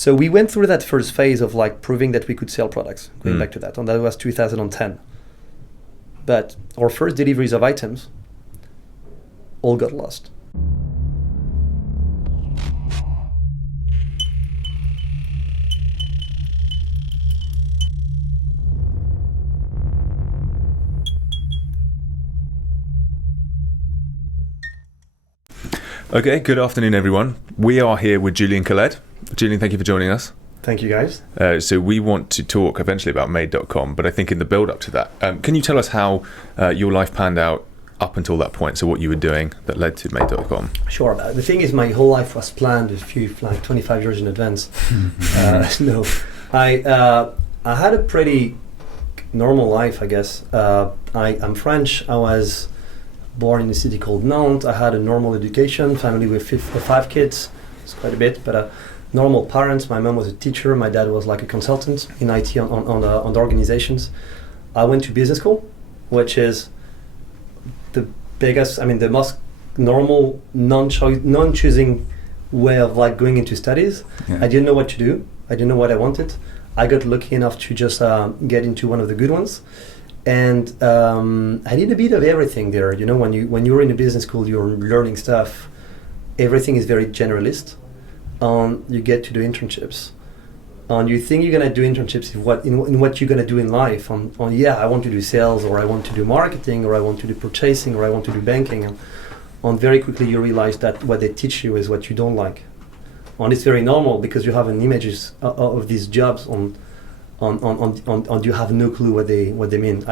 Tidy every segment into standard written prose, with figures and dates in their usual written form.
So we went through that first phase of like proving that we could sell products, going back to that, and that was 2010. But our first deliveries of items all got lost. Okay, good afternoon, everyone. We are here with Julien Callede. Julien, thank you for joining us. Thank you, guys. So we want to talk eventually about Made.com, but I think in the build-up to that, can you tell us how your life panned out up until that point? So what you were doing that led to Made.com? Sure. The thing is, my whole life was planned 25 years in advance. No, I had a pretty normal life, I guess. I'm French. I was born in a city called Nantes. I had a normal education, family with five kids. It's quite a bit, but normal parents. My mom was a teacher. My dad was like a consultant in IT on the organizations. I went to business school, which is the most normal, non-choosing way of like going into studies. Yeah. I didn't know what to do. I didn't know what I wanted. I got lucky enough to just get into one of the good ones. And I did a bit of everything there. You know, when you're in a business school, you're learning stuff. Everything is very generalist. You get to do internships. You think you're gonna do internships in what you're gonna do in life. I want to do sales, or I want to do marketing, or I want to do purchasing, or I want to do banking. And very quickly you realize that what they teach you is what you don't like. And it's very normal because you have an images of these jobs on you have no clue what they mean.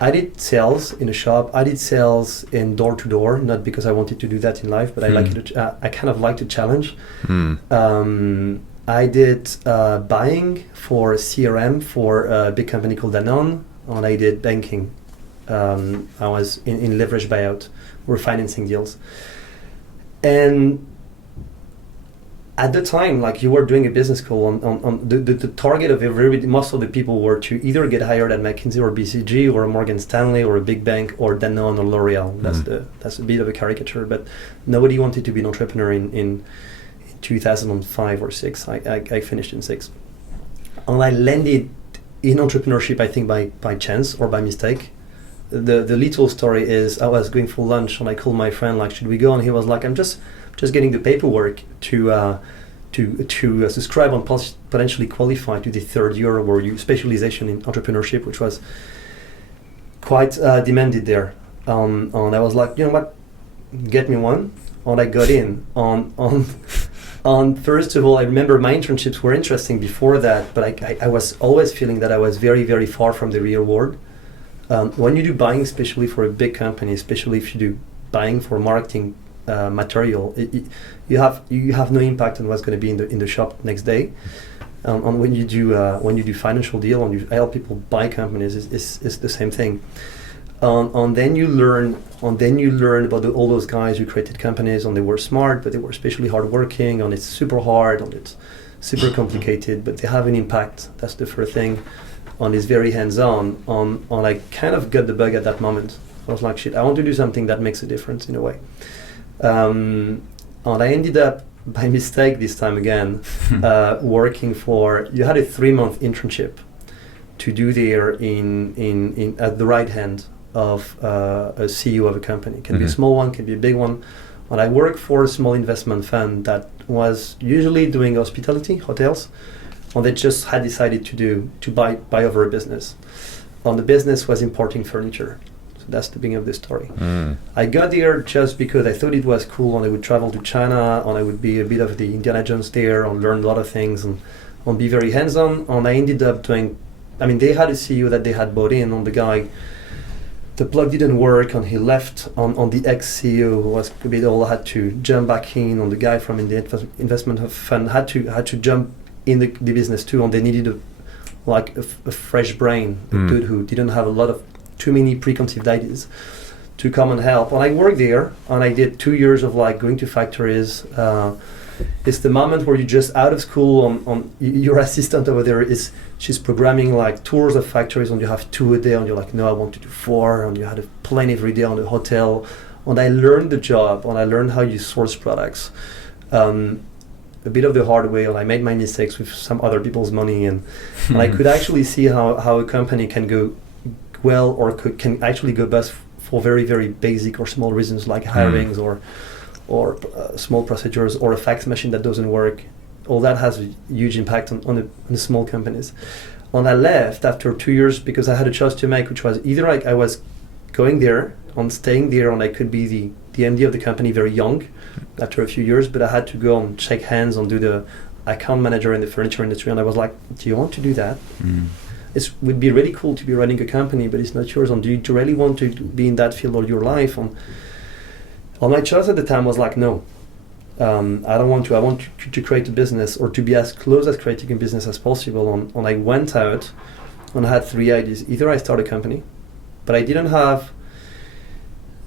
I did sales in a shop. I did sales in door to door, not because I wanted to do that in life, but I kind of like to challenge. I did buying for CRM for a big company called Danone, and I did banking. I was in leverage buyout, or financing deals. And at the time, like you were doing a business school, on the target of most of the people were to either get hired at McKinsey or BCG or Morgan Stanley or a big bank or Danone or L'Oreal. That's a bit of a caricature, but nobody wanted to be an entrepreneur in 2005 or 6. I finished in 6. And I landed in entrepreneurship, I think by chance or by mistake. The little story is I was going for lunch and I called my friend, like, should we go? And he was like, I'm just getting the paperwork to subscribe and potentially qualify to the third year or specialization in entrepreneurship, which was quite demanded there. And I was like, you know what, get me one. And I got in. On first of all, I remember my internships were interesting before that, but I was always feeling that I was very, very far from the real world. When you do buying, especially for a big company, especially if you do buying for marketing material, you have no impact on what's going to be in the shop next day. And when you do financial deal and you help people buy companies, it's the same thing. And then you learn about all those guys who created companies, and they were smart, but they were especially hardworking, and it's super hard, and it's super complicated, but they have an impact. That's the first thing. And it's very hands-on. And I kind of got the bug at that moment. I was like, shit, I want to do something that makes a difference in a way. And I ended up, by mistake this time again, working for, you had a 3-month internship to do there in at the right hand of a CEO of a company. It can be a small one, can be a big one. And I worked for a small investment fund that was usually doing hospitality, hotels, and they just had decided to buy over a business. And the business was importing furniture. So that's the beginning of the story. I got there just because I thought it was cool, and I would travel to China, and I would be a bit of the Indiana Jones there and learn a lot of things and be very hands-on. And I ended up doing, they had a CEO that they had bought in on the guy. The plug didn't work, and he left. On the ex-CEO was a bit old, had to jump back in. On the guy from the investment fund had to jump in the business too, and they needed a fresh brain, a dude who didn't have too many preconceived ideas to come and help. And I worked there, and I did 2 years of going to factories. It's the moment where you're just out of school, on your assistant over there she's programming tours of factories, and you have 2 a day, and you're like, no, I want to do 4, and you had a plane every day on the hotel. And I learned the job, and I learned how you source products. a bit of the hard way, and I made my mistakes with some other people's money, and I could actually see how a company can go well or can actually go bust for very, very basic or small reasons like hirings or small procedures or a fax machine that doesn't work. All that has a huge impact on the small companies. And I left after 2 years because I had a choice to make, which was either I was going there and staying there, and I could be the MD of the company very young after a few years, but I had to go and shake hands and do the account manager in the furniture industry. And I was like, do you want to do that? It would be really cool to be running a company, but it's not yours. And do you really want to be in that field all your life? And my choice at the time was like, no, I don't want to. I want to create a business, or to be as close as creating a business as possible. And I went out and I had 3 ideas. Either I start a company, but I didn't have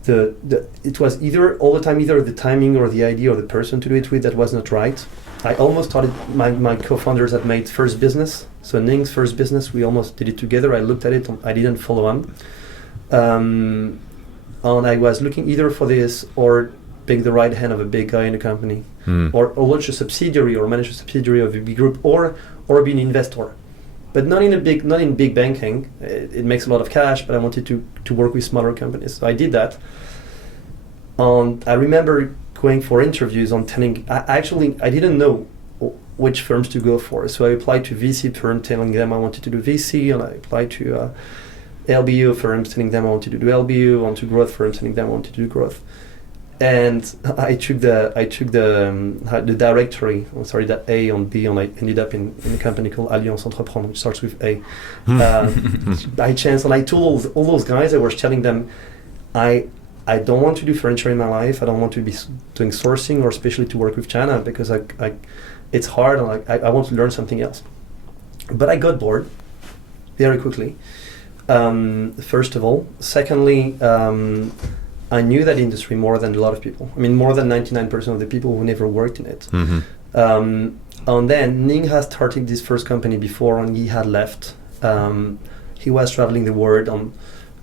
it was either all the time, either the timing or the idea or the person to do it with that was not right. I almost started, my co-founders had made first business. So Ning's first business, we almost did it together. I looked at it, I didn't follow on. And I was looking either for this or being the right hand of a big guy in a company, or launch a subsidiary or manage a subsidiary of a big group, or be an investor. But not in big banking. It makes a lot of cash, but I wanted to work with smaller companies. So I did that. And I remember going for interviews on telling, I didn't know which firms to go for. So I applied to VC firms telling them I wanted to do VC, and I applied to LBO firms telling them I wanted to do LBO, and to growth firms telling them I wanted to do growth. And I took the directory, the A and B, and I ended up in a company called Alliance Entreprendre, which starts with A. By chance, and I told all those guys, I was telling them, I don't want to do furniture in my life. I don't want to be doing sourcing, or especially to work with China, because it's hard, and I want to learn something else. But I got bored very quickly, first of all. Secondly, I knew that industry more than a lot of people. I mean, more than 99% of the people who never worked in it. And then Ning had started this first company before, and he had left. He was traveling the world. And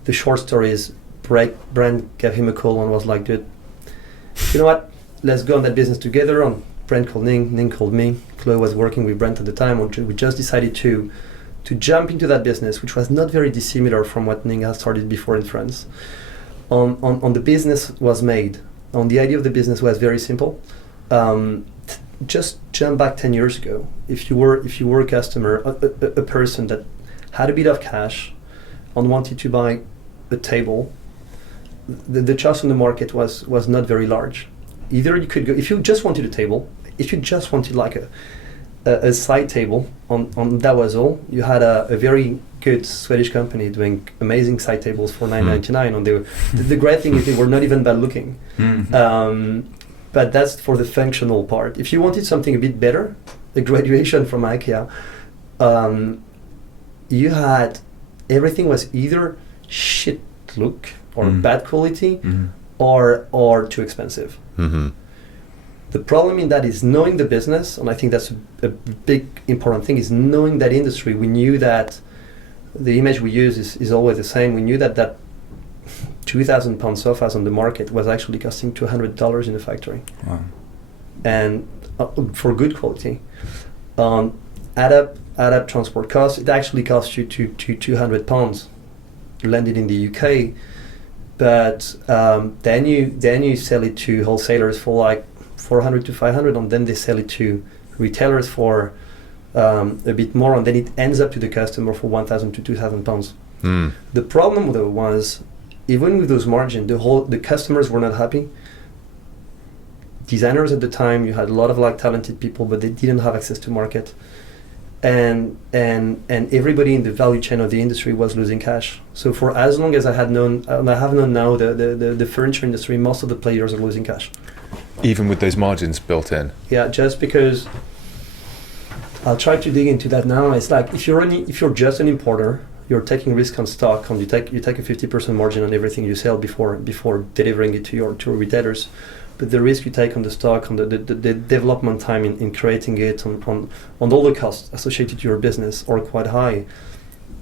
the short story is, Brent gave him a call and was like, dude, you know what? Let's go on that business together. And Brent called Ning called me. Chloe was working with Brent at the time. And we just decided to jump into that business, which was not very dissimilar from what Ning had started before in France. On the business was made. On the idea of the business was very simple. Just jump back 10 years ago. If you were a customer, a person that had a bit of cash and wanted to buy a table, the choice on the market was not very large. Either you could go, if you just wanted a table, if you just wanted like a side table, on that was all. You had a very good Swedish company doing amazing side tables for $9.99, and the great thing is they were not even bad looking. But that's for the functional part. If you wanted something a bit better, a graduation from IKEA, you had, everything was either shit look or bad quality, or too expensive. The problem in that is knowing the business, and I think that's a big important thing, is knowing that industry. We knew that the image we use is always the same. We knew that 2,000 pound sofas on the market was actually costing $200 in the factory. Wow. And for good quality. Add up transport costs, it actually costs you to 200 pounds landed in the UK, but then you sell it to wholesalers for like 400 to 500, and then they sell it to retailers for a bit more, and then it ends up to the customer for 1,000 to 2,000 pounds. The problem though was, even with those margins, the customers were not happy. Designers at the time, you had a lot of like talented people, but they didn't have access to market. And everybody in the value chain of the industry was losing cash. So for as long as I had known, and I have known now, the furniture industry, most of the players are losing cash. Even with those margins built in? Yeah, just because, I'll try to dig into that now. It's like, if you're just an importer, you're taking risk on stock, and you take a 50% margin on everything you sell before delivering it to your retailers. But the risk you take on the stock, on the development time in creating it, on all the costs associated to your business are quite high.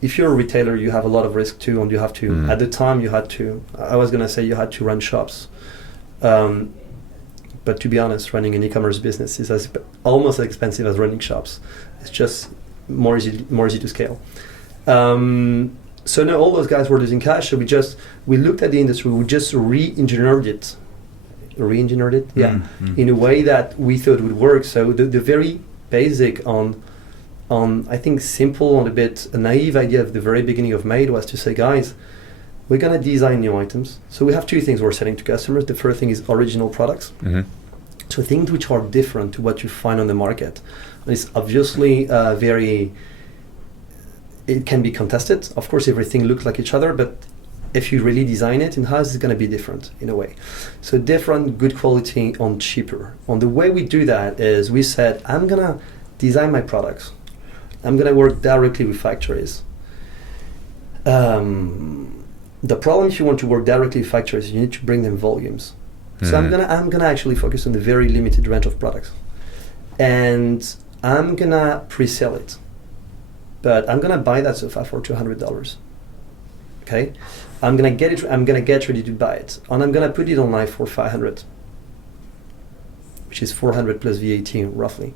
If you're a retailer, you have a lot of risk too, and you have to, at the time you had to, I was going to say you had to run shops. But to be honest, running an e-commerce business is almost as expensive as running shops. It's just more easy to scale. So no, all those guys were losing cash. So we looked at the industry. We just re-engineered it. Yeah, in a way that we thought would work. So the very basic on I think simple and a bit naive idea of the very beginning of Made was to say, guys, we're gonna design new items. So we have two things we're selling to customers. The first thing is original products. So things which are different to what you find on the market. And it's obviously it can be contested. Of course, everything looks like each other, but if you really design it in-house, it's going to be different in a way. So different, good quality, and cheaper. And the way we do that is we said, I'm going to design my products. I'm going to work directly with factories. The problem if you want to work directly with factories, you need to bring them volumes. So I'm gonna actually focus on the very limited range of products, and I'm gonna pre-sell it. But I'm gonna buy that sofa for $200. Okay, I'm gonna get it. I'm gonna get ready to buy it, and I'm gonna put it online for $500, which is $400 plus VAT roughly,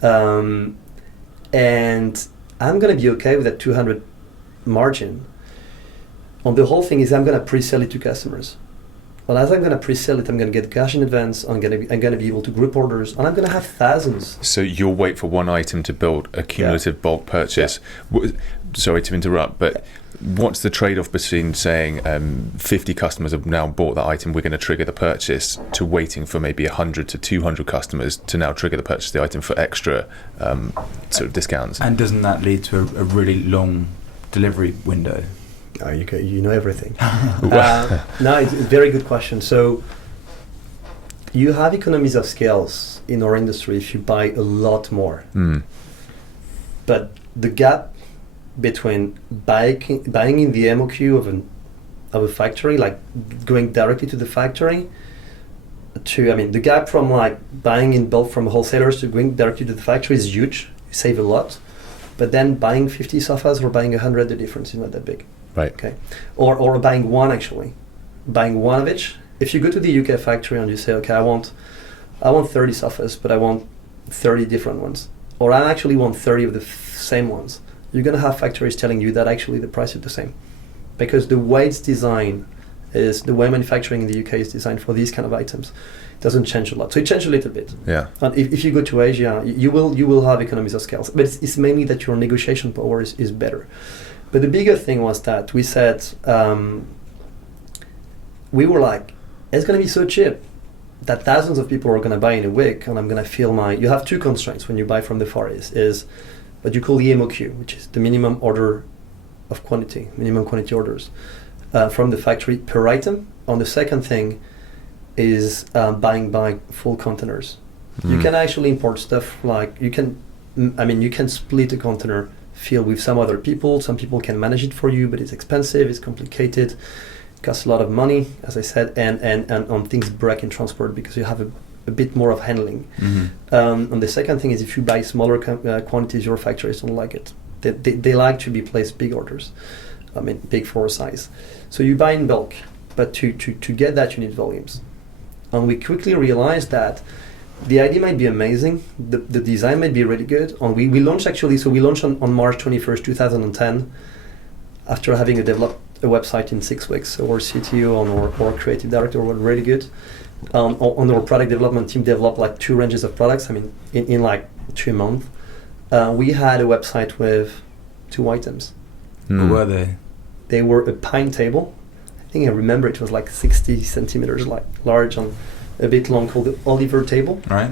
and I'm gonna be okay with that $200 margin. And the whole thing is I'm gonna pre-sell it to customers. Well, as I'm going to pre-sell it, I'm going to get cash in advance. I'm going to be able to group orders, and I'm going to have thousands. So you'll wait for one item to build a cumulative bulk purchase. Yeah. Sorry to interrupt, but what's the trade-off between saying 50 customers have now bought that item, we're going to trigger the purchase, to waiting for maybe 100 to 200 customers to now trigger the purchase of the item for extra sort of discounts? And doesn't that lead to a really long delivery window? Oh, you know everything. No, it's a very good question. So you have economies of scales in our industry if you buy a lot more. But the gap between buying in the MOQ of a factory, like going directly to the factory, the gap from like buying in bulk from wholesalers to going directly to the factory is huge. You save a lot. But then buying 50 sofas or buying 100, the difference is not that big. Right. Okay. Or buying one actually. Buying one of each. If you go to the UK factory and you say, okay, I want 30 sofas, but I want 30 different ones. Or I actually want 30 of the same ones. You're going to have factories telling you that actually the price is the same. Because the way it's designed is the way manufacturing in the UK is designed for these kind of items. It doesn't change a lot. So it changed a little bit. Yeah. And if you go to Asia, you will have economies of scale. But it's mainly that your negotiation power is better. But the bigger thing was that we said, we were like, it's going to be so cheap that thousands of people are going to buy in a week, and I'm going to feel you have two constraints when you buy from the Far East, is what you call the MOQ, which is the minimum order of quantity, minimum quantity orders from the factory per item. And the second thing is buying by full containers. You can actually import stuff like, you can split a container filled with some other people. Some people can manage it for you, but it's expensive, it's complicated, it costs a lot of money, as I said, and things break in transport because you have a bit more of handling. And the second thing is if you buy smaller quantities, your factories don't like it. They like to be placed big orders, big for size. So you buy in bulk, but to get that you need volumes. And we quickly realized that the idea might be amazing, the design might be really good, and we launched on March 21st, 2010, after having developed a website in 6 weeks. So our CTO and our creative director were really good. On our product development team developed like 2 ranges of products, in like 2 months. We had a website with 2 items. What were they? They were a pine table. I think I remember it was like 60 centimeters large and a bit long, called the Oliver table. Right.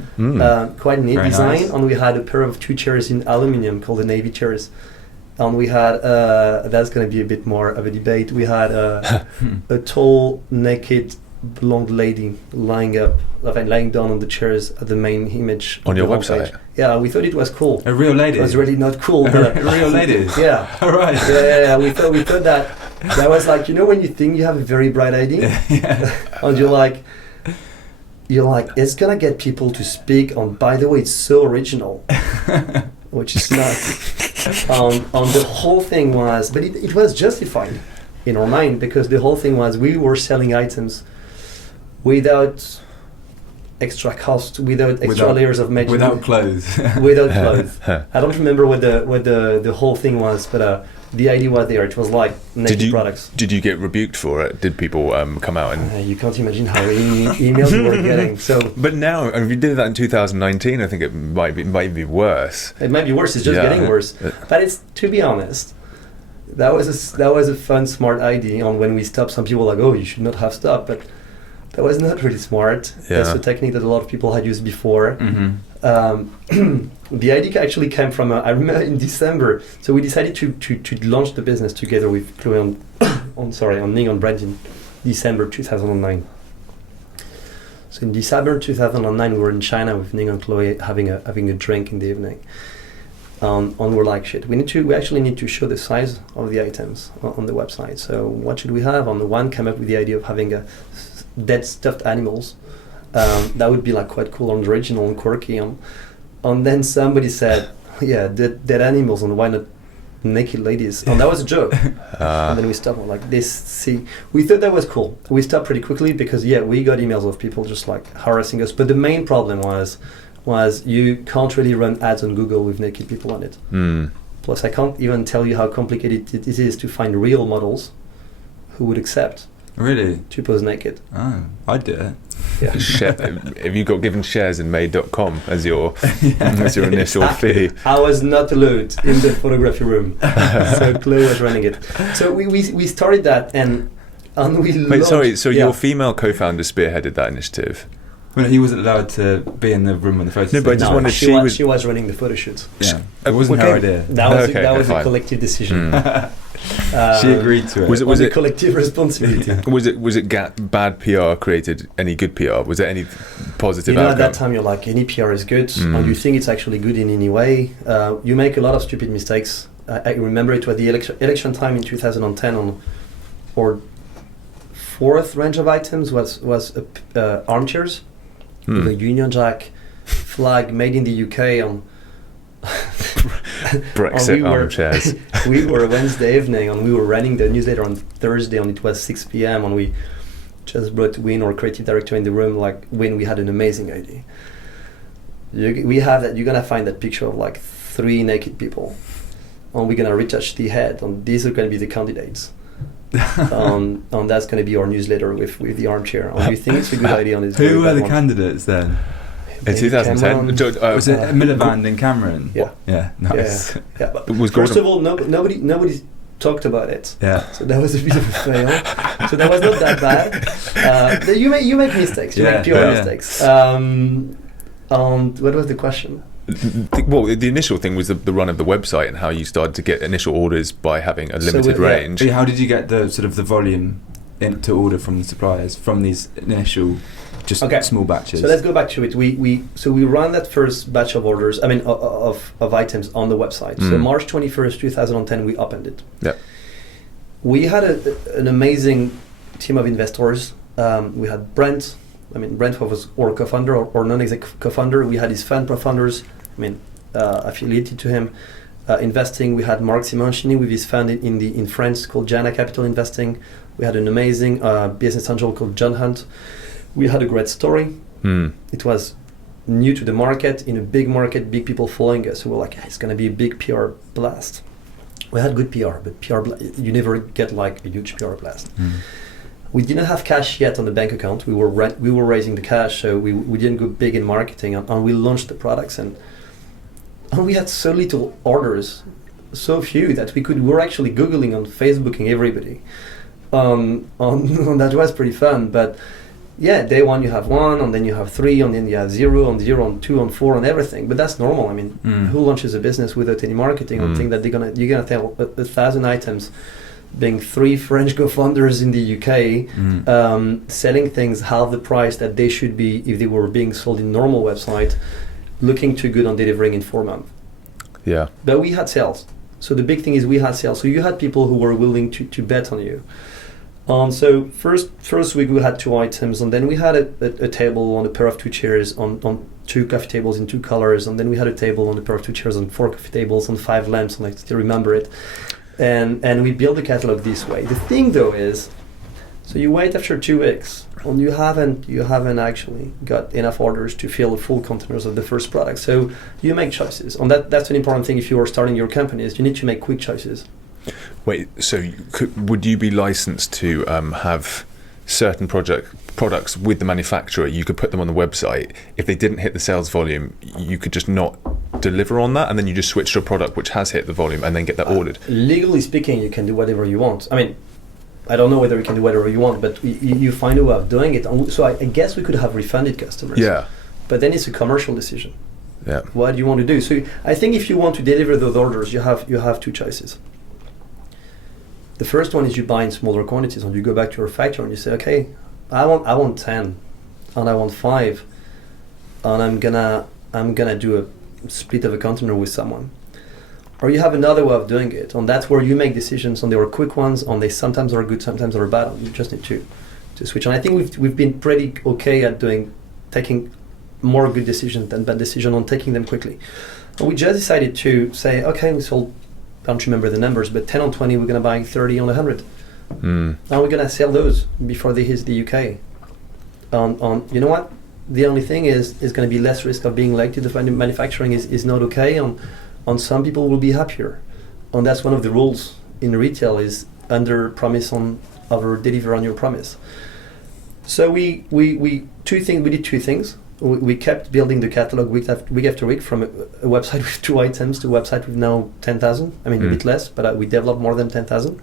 Quite neat Very design. nice. And we had a pair of 2 chairs in aluminium called the Navy chairs. And we had, that's going to be a bit more of a debate, we had a tall, naked, blonde lady lying down on the chairs at the main image. On your website? Page. Yeah, we thought it was cool. A real lady? It was really not cool. A real lady? Yeah. All right. Yeah. We thought that was like, when you think you have a very bright idea, and you're like, it's gonna get people to speak. And by the way, it's so original, which is not. And the whole thing was, but it was justified in our mind, because the whole thing was we were selling items without extra cost, without extra layers of magic, without clothes. Without clothes. I don't remember what the whole thing was, but the idea was there. It was like naked products. Did you get rebuked for it? Did people come out and? You can't imagine how many emails we were getting. So, but now, if you did that in 2019, I think it might be worse. It might be worse. It's just getting worse. But it's, to be honest, that was a fun, smart idea. On when we stopped, some people were like, "Oh, you should not have stopped," but that was not really smart. Yeah. It's a technique that a lot of people had used before. The idea actually came from, I remember in December, so we decided to launch the business together with Chloe on Ning and Brent in December 2009. So in December 2009, we were in China with Ning and Chloe having a drink in the evening. And we're like, shit, we actually need to show the size of the items on the website. So what should we have? On the one, came up with the idea of having a dead stuffed animals. That would be like quite cool and original and quirky. And then somebody said, yeah, dead animals, and why not naked ladies? And that was a joke. And then we stopped. We're like, we thought that was cool. We stopped pretty quickly because, we got emails of people just like harassing us. But the main problem was you can't really run ads on Google with naked people on it. Plus, I can't even tell you how complicated it is to find real models who would accept Really? to pose naked. Oh, I'd do it. Yeah. Have you got given shares in made.com as your initial fee? I was not allowed in the photography room, so Chloe was running it. So we started that and we Wait, launched, sorry, so your female co-founder spearheaded that initiative? Well, he wasn't allowed to be in the room when the photos. No, but I just wondered, she was running the photo shoots. Yeah, it wasn't her idea. That was a collective decision. She agreed to it. Was it collective responsibility? Was it bad PR created any good PR? Was there any positive outcome? At that time you're like, any PR is good, and you think it's actually good in any way. You make a lot of stupid mistakes. I remember it was the election time in 2010 on our fourth range of items was armchairs. The Union Jack flag made in the UK on Brexit armchairs. We were Wednesday evening and we were running the newsletter on Thursday and it was 6 p.m. and we just brought Win, our creative director, in the room. Like, Win, we had an amazing idea. We have that. You're gonna find that picture of like 3 naked people, and we're gonna retouch the head, and these are gonna be the candidates. And that's going to be our newsletter with the armchair. And we think it's a good idea. Who were the candidates then? In 2010, was it Miliband and Cameron? Yeah, nice. Yeah. But first of all, nobody talked about it. Yeah. So that was a bit of a fail. So that was not that bad. You make mistakes. You make pure mistakes. And what was the question? Well, the initial thing was the run of the website and how you started to get initial orders by having a limited range. How did you get the sort of the volume to order from the suppliers from these initial small batches? So let's go back to it. We ran that first batch of orders. I mean, of items on the website. So March 21st, 2010, we opened it. Yeah. We had an amazing team of investors. We had Brent. Brent was our co-founder or non-exec co-founder. We had his fund co-founders, affiliated to him. Investing, we had Marc Simoncini with his fund in France called Jana Capital Investing. We had an amazing business angel called John Hunt. We had a great story. It was new to the market, in a big market, big people following us. So we're like, it's going to be a big PR blast. We had good PR, but you never get like a huge PR blast. We didn't have cash yet on the bank account. We were raising the cash, so we didn't go big in marketing, and we launched the products, and we had so little orders, so few that we were actually Googling and Facebooking everybody. That was pretty fun, but yeah, day one you have 1, and then you have 3, and then you have 0, and 0, and 2, and 4, and everything. But that's normal. Who launches a business without any marketing and think that you're gonna sell 1,000 items? Being 3 French co-founders in the UK, selling things half the price that they should be if they were being sold in normal website, looking too good on delivering in 4 months. Yeah. But we had sales. So the big thing is we had sales. So you had people who were willing to bet on you. So first week we had 2 items, and then we had a table on a pair of 2 chairs on 2 coffee tables in 2 colors, and then we had a table on a pair of 2 chairs on 4 coffee tables and 5 lamps, and I still remember it. And we build the catalog this way. The thing though is, So you wait after 2 weeks, and you haven't actually got enough orders to fill the full containers of the first product. So you make choices, and that's an important thing if you are starting your company. Is you need to make quick choices. Wait, so would you be licensed to have certain products with the manufacturer? You could put them on the website. If they didn't hit the sales volume, you could just not deliver on that, and then you just switch to a product which has hit the volume and then get that ordered. Legally speaking, you can do whatever you want. I mean, I don't know whether you can do whatever you want, but you find a way of doing it. So I guess we could have refunded customers. Yeah. But then it's a commercial decision. Yeah. What do you want to do? So I think if you want to deliver those orders, you have 2 choices. The first one is you buy in smaller quantities, and you go back to your factory and you say, okay, I want 10, and I want 5, and I'm gonna do a split of a container with someone. Or you have another way of doing it, and that's where you make decisions, and they are quick ones, and they sometimes are good, sometimes are bad. You just need to switch. And I think we've been pretty okay at taking more good decisions than bad decisions, on taking them quickly. And we just decided to say, okay, we sold, I don't remember the numbers, but 10 on 20, we're going to buy 30 on 100. Now we're going to sell those before they hit the UK. You know what? The only thing is going to be less risk of being late to the manufacturing is not okay. On some people will be happier, and that's one of the rules in retail, is under promise on over deliver on your promise. So we did 2 things. We kept building the catalog week after week, from a website with 2 items to a website with now 10,000. I mean, a bit less, but we developed more than 10,000.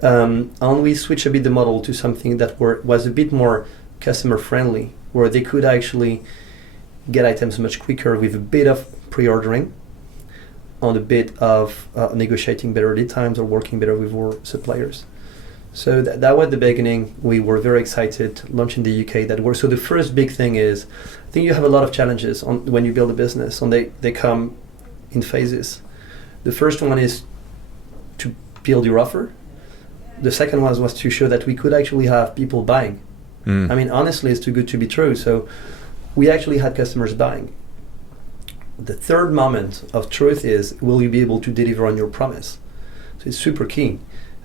And we switched a bit the model to something that was a bit more customer friendly, where they could actually get items much quicker with a bit of pre-ordering, on a bit of negotiating better lead times or working better with our suppliers. So that was the beginning. We were very excited, launching the UK. So the first big thing is, I think you have a lot of challenges when you build a business, and they come in phases. The first one is to build your offer. The second one was to show that we could actually have people buying. I mean, honestly, it's too good to be true. So we actually had customers buying. The third moment of truth is, will you be able to deliver on your promise? So it's super key.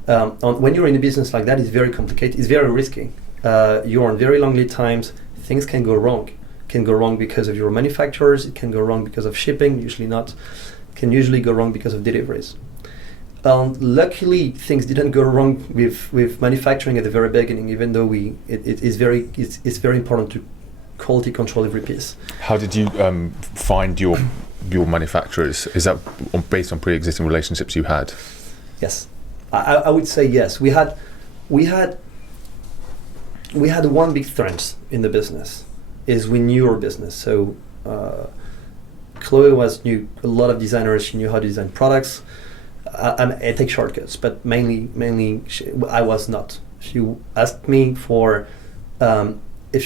When you're in a business like that, it's very complicated. It's very risky. You're on very long lead times. Things can go wrong. It can go wrong because of your manufacturers. It can go wrong because of shipping. Usually not. It can usually go wrong because of deliveries. Luckily, things didn't go wrong with manufacturing at the very beginning, even though it's very important to quality control every piece. How did you find your manufacturers? Is that based on pre-existing relationships you had? Yes, I would say yes. We had one big strength in the business, is we knew our business. So Chloe knew a lot of designers. She knew how to design products. I take shortcuts, but mainly I was not. If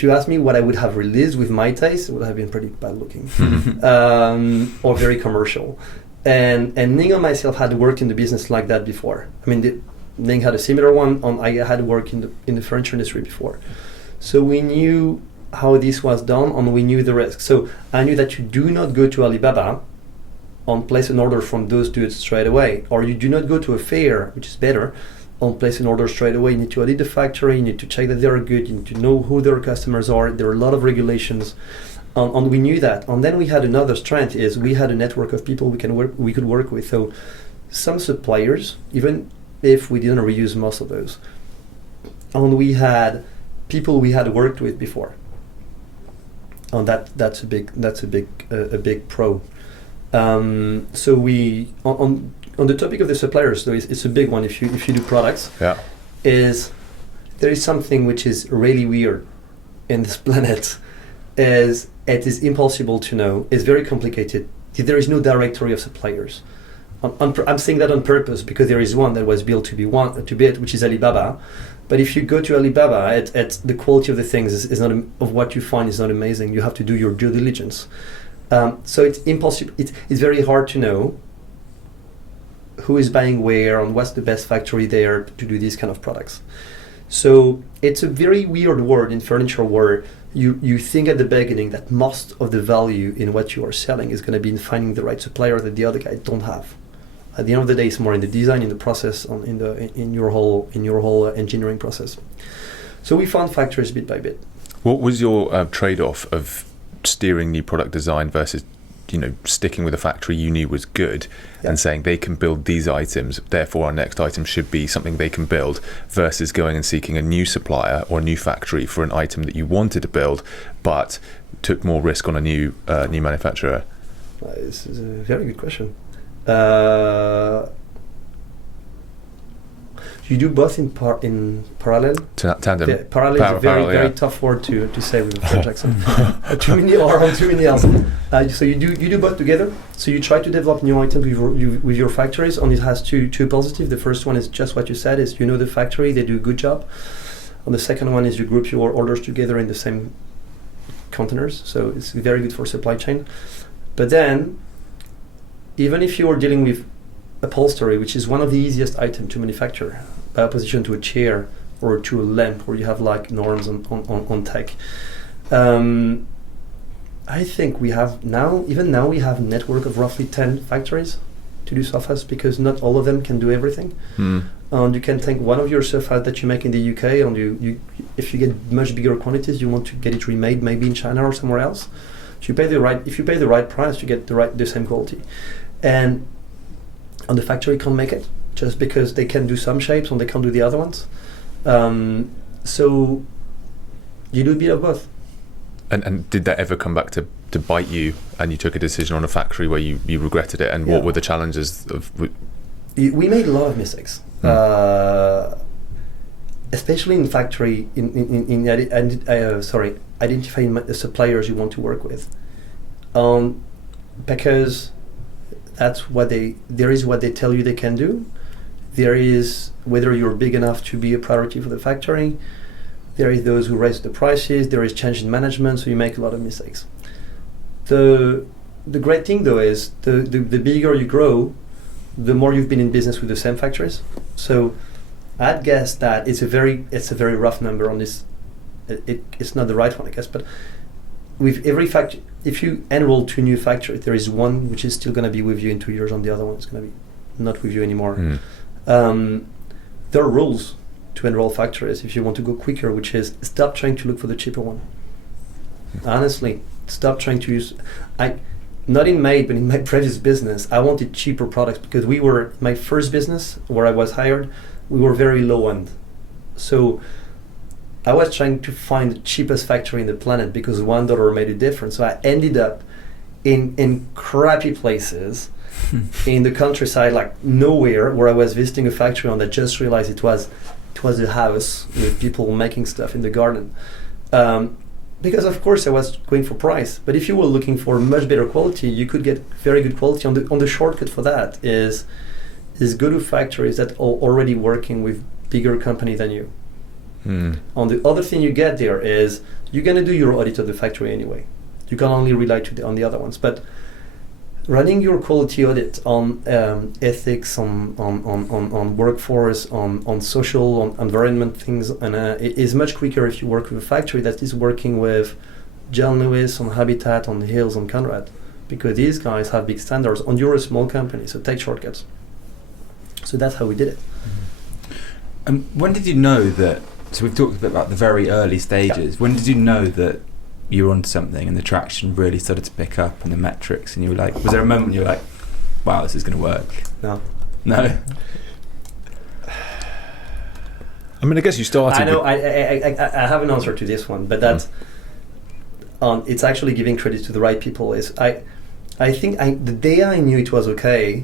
you asked me what I would have released with my taste, it would have been pretty bad looking, or very commercial. And Ning and myself had worked in the business like that before. I mean, Ning had a similar one. I had worked in the furniture industry before, so we knew how this was done, and we knew the risk. So I knew that you do not go to Alibaba and place an order from those dudes straight away, or you do not go to a fair, which is better, and place an order straight away. You need to audit the factory, you need to check that they are good, you need to know who their customers are. There are a lot of regulations, and we knew that. And then we had another strength, is we had a network of people we could work with. So some suppliers, even if we didn't reuse most of those, and we had people we had worked with before, and that's a big pro. So we on the topic of the suppliers, though, it's a big one. If you do products, is there is something which is really weird in this planet, is it is impossible to know. It's very complicated. There is no directory of suppliers. I'm saying that on purpose, because there is one that was built to be it, which is Alibaba. But if you go to Alibaba, the quality of the things is not of what you find is not amazing. You have to do your due diligence. So it's impossible. It's very hard to know who is buying where and what's the best factory there to do these kind of products. So it's a very weird world in furniture, where you think at the beginning that most of the value in what you are selling is going to be in finding the right supplier that the other guy don't have. At the end of the day, it's more in the design, in the process, in your whole engineering process. So we found factories bit by bit. What was your trade-off of steering new product design versus, sticking with a factory you knew was good and saying they can build these items, therefore our next item should be something they can build, versus going and seeking a new supplier or a new factory for an item that you wanted to build but took more risk on a new manufacturer? This is a very good question. You do both in parallel. Tandem. Yeah, parallel is a very tough word to say with a French accent. Too many else. So you do both together. So you try to develop new items with your factories, and it has two positives. The first one is just what you said: is the factory, they do a good job. And the second one is you group your orders together in the same containers. So it's very good for supply chain. But then, even if you are dealing with upholstery, which is one of the easiest items to manufacture, by opposition to a chair or to a lamp, where you have like norms on tech. I think we have now we have a network of roughly 10 factories to do sofas, because not all of them can do everything. And you can take one of your sofas that you make in the UK, and you if you get much bigger quantities, you want to get it remade maybe in China or somewhere else. So if you pay the right price, you get the same quality. And the factory can't make it just because they can do some shapes and they can't do the other ones. So you do a bit of both. And did that ever come back to bite you, and you took a decision on a factory where you regretted it? And what were the challenges of? We made a lot of mistakes, especially in factory. Identifying the suppliers you want to work with, because that's what they tell you they can do. There is whether you're big enough to be a priority for the factory. There is those who raise the prices. There is change in management, so you make a lot of mistakes. The great thing though is the bigger you grow, the more you've been in business with the same factories. So I'd guess that it's a very rough number on this. It's not the right one, I guess, but with every factory, if you enroll 2 new factories, there is one which is still going to be with you in 2 years, and the other one is going to be not with you anymore. There are rules to enroll factories if you want to go quicker, which is stop trying to look for the cheaper one. Honestly, stop trying to use. Not in Made, but in my previous business, I wanted cheaper products, because my first business where I was hired, we were very low end. So I was trying to find the cheapest factory in the planet, because $1 made a difference. So I ended up in crappy places in the countryside, like nowhere, where I was visiting a factory and I just realized it was a house with people making stuff in the garden. Because of course I was going for price, but if you were looking for much better quality, you could get very good quality. On the shortcut for that is go to factories that are already working with bigger company than you. On the other thing you get there is you're going to do your audit of the factory anyway. You can only rely on the other ones, but running your quality audit on ethics, on workforce, on social, on environment things, and is much quicker if you work with a factory that is working with John Lewis, on Habitat, on Hills, on Conrad, because these guys have big standards, and you're a small company, so take shortcuts. So that's how we did it. And when did you know that? So we've talked a bit about the very early stages. Yeah. When did you know that you were onto something and the traction really started to pick up and the metrics, and you were like, was there a moment you were like, wow, this is going to work? No. I mean, I guess you started. I know. I have an answer to this one, but that's it's actually giving credit to the right people. I think the day I knew it was okay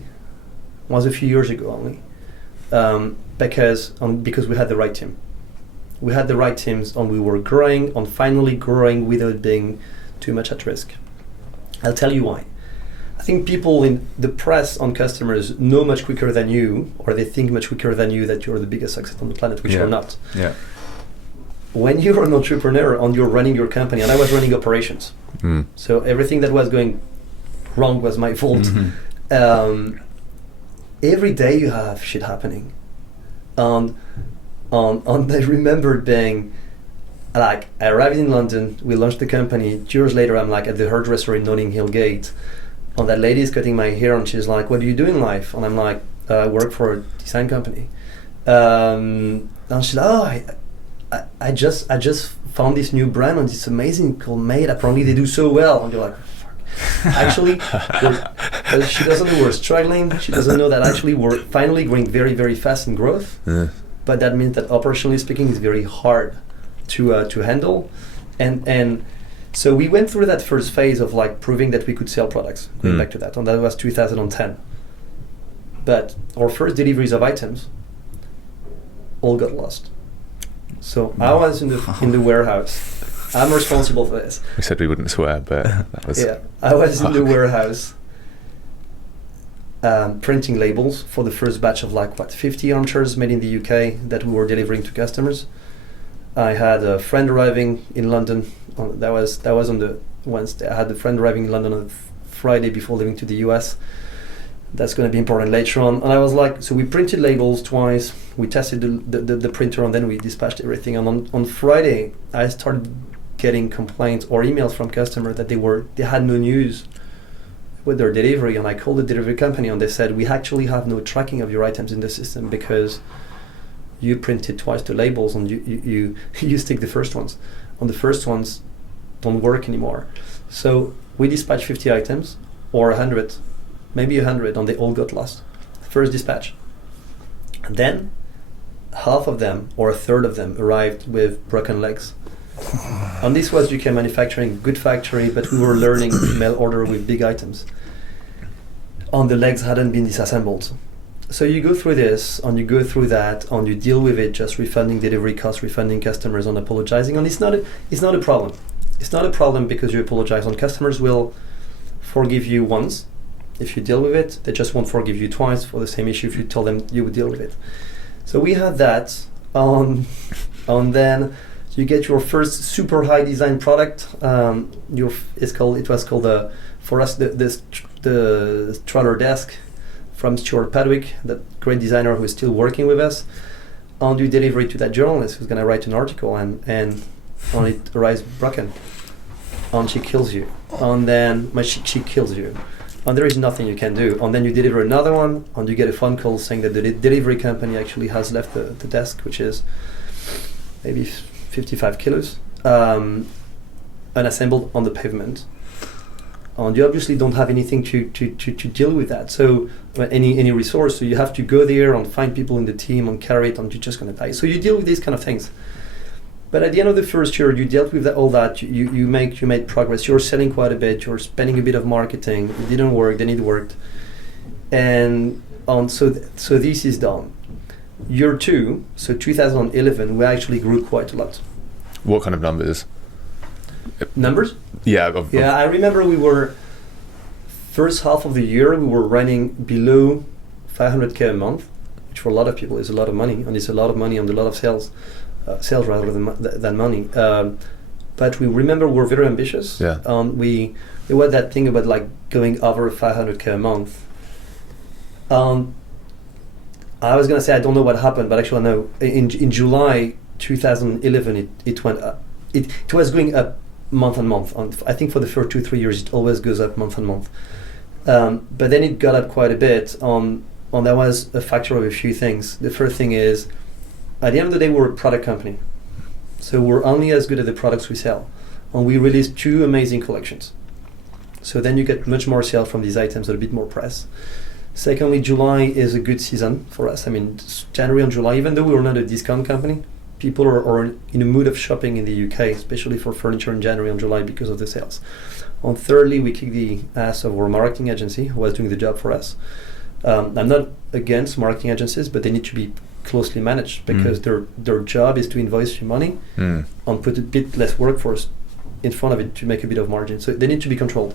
was a few years ago only, because we had the right team. We had the right teams, and we were growing, and finally growing without being too much at risk. I'll tell you why. I think people in the press and customers know much quicker than you, or they think much quicker than you, that you're the biggest success on the planet, which you're not. Yeah. When you're an entrepreneur and you're running your company, and I was running operations, so everything that was going wrong was my fault. Every day you have shit happening, and I remember being like, I arrived in London, we launched the company. 2 years later, I'm like at the hairdresser in Notting Hill Gate, And that lady is cutting my hair, and she's like, "What do you do in life?" And I'm like, "I work for a design company." And she's like, "Oh, I just found this new brand, and it's amazing called Made. Apparently they do so well." And you're like, "Fuck." Actually, she doesn't know we're struggling. She doesn't know that actually we're finally growing very, very fast in growth. But that means that operationally speaking, it's very hard to handle. And so we went through that first phase of like proving that we could sell products, going back to that, and that was 2010. But our first deliveries of items all got lost. So I was in the warehouse. I'm responsible for this. We said we wouldn't swear, but that was... Yeah, I was in the warehouse printing labels for the first batch of 50 armchairs made in the UK that we were delivering to customers. I had a friend arriving in London. That was on the Wednesday. I had a friend arriving in London on Friday before leaving to the US. That's going to be important later on. And I was like, so we printed labels twice. We tested the printer, and then we dispatched everything. And on Friday, I started getting complaints or emails from customers that they had no news with their delivery. And I called the delivery company, and they said, "We actually have no tracking of your items in the system because you printed twice the labels, and you stick the first ones. And the first ones don't work anymore." So we dispatched 50 items, or 100, maybe 100, and they all got lost. First dispatch. And then half of them, or a third of them, arrived with broken legs. And this was UK manufacturing, good factory, but we were learning to mail order with big items. And the legs hadn't been disassembled. So you go through this, and you go through that, and you deal with it, just refunding delivery costs, refunding customers, and apologizing. And it's not a problem. It's not a problem because you apologize, and customers will forgive you once. If you deal with it, they just won't forgive you twice for the same issue if you tell them you would deal with it. So we had that, and then you get your first super high design product. It was called for us the Strutter desk from Stuart Padwick, that great designer who is still working with us. And you deliver it to that journalist who's going to write an article, and it arrives broken, and she kills you, and then she kills you. And there is nothing you can do. And then you deliver another one, and you get a phone call saying that the delivery company actually has left the desk, which is maybe 55 kilos, unassembled on the pavement. And you obviously don't have anything to deal with that. So any resource, so you have to go there and find people in the team and carry it, and you're just going to die. So you deal with these kind of things. But at the end of the first year, you dealt with all that. You made progress. You're selling quite a bit. You're spending a bit of marketing. It didn't work. Then it worked, and so this is done. Year 2, so 2011, we actually grew quite a lot. What kind of numbers? Numbers? Yeah. I remember we were first half of the year we were running below 500k a month, which for a lot of people is a lot of money, and it's a lot of money and a lot of sales rather than money. But we remember we're very ambitious. Yeah. There was that thing about going over 500k a month. I was gonna say I don't know what happened, but actually no. In July 2011, it went up. It was going up month on month. I think for the first 2-3 years, it always goes up month on month. But then it got up quite a bit. And that was a factor of a few things. The first thing is, at the end of the day, we're a product company. So we're only as good as the products we sell. And we released 2 amazing collections. So then you get much more sales from these items and a bit more press. Secondly, July is a good season for us. I mean, January and July, even though we're not a discount company, people are in a mood of shopping in the UK, especially for furniture in January and July because of the sales. And thirdly, we kick the ass of our marketing agency who was doing the job for us. I'm not against marketing agencies, but they need to be closely managed because their job is to invoice you money and put a bit less workforce in front of it to make a bit of margin. So they need to be controlled.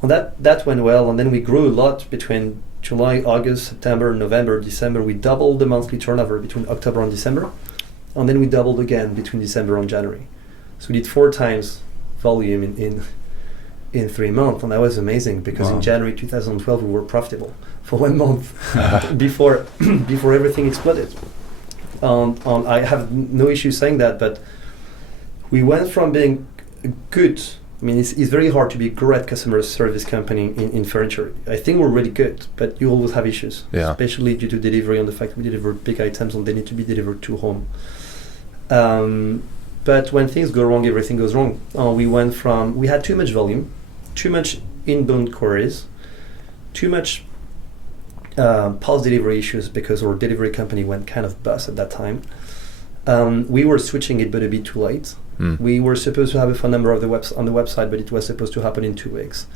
And that went well, and then we grew a lot between July, August, September, November, December. We doubled the monthly turnover between October and December, and then we doubled again between December and January. So we did 4 times volume in 3 months, and that was amazing because in January 2012 we were profitable for 1 month before everything exploded. I have no issue saying that, but we went from being good I mean, it's very hard to be a great customer service company in furniture. I think we're really good, but you always have issues, especially due to delivery and the fact we deliver big items and they need to be delivered to home. But when things go wrong, everything goes wrong. We had too much volume, too much inbound queries, too much post-delivery issues because our delivery company went kind of bust at that time. We were switching it, but a bit too late. We were supposed to have a phone number on the website, but it was supposed to happen in 2 weeks.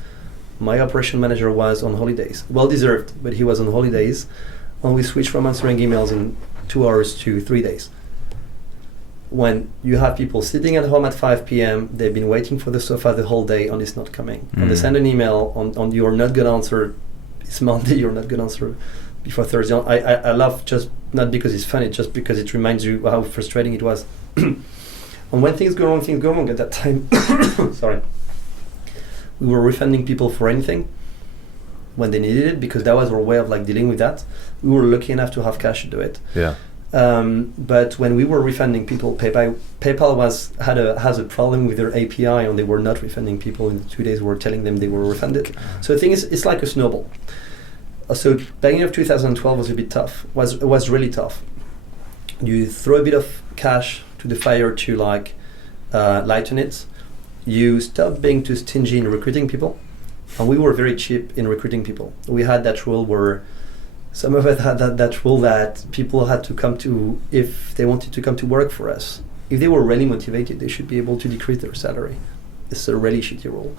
My operation manager was on holidays, well deserved, but he was on holidays, and we switched from answering emails in 2 hours to 3 days. When you have people sitting at home at 5 p.m., they've been waiting for the sofa the whole day, and it's not coming. And they send an email on you're not going to answer. It's Monday, you're not going to answer before Thursday. I love, just not because it's funny, just because it reminds you how frustrating it was. And when things go wrong at that time. Sorry. We were refunding people for anything when they needed it, because that was our way of dealing with that. We were lucky enough to have cash to do it. Yeah. But when we were refunding people, PayPal has a problem with their API, and they were not refunding people in the 2 days we were telling them they were refunded. So the thing is, it's like a snowball. So beginning of 2012 was a bit tough. Was really tough. You throw a bit of cash to the fire to lighten it. You stop being too stingy in recruiting people, and we were very cheap in recruiting people. We had that rule where some of us had that rule that people had to come to, if they wanted to come to work for us, if they were really motivated, they should be able to decrease their salary. It's a really shitty rule.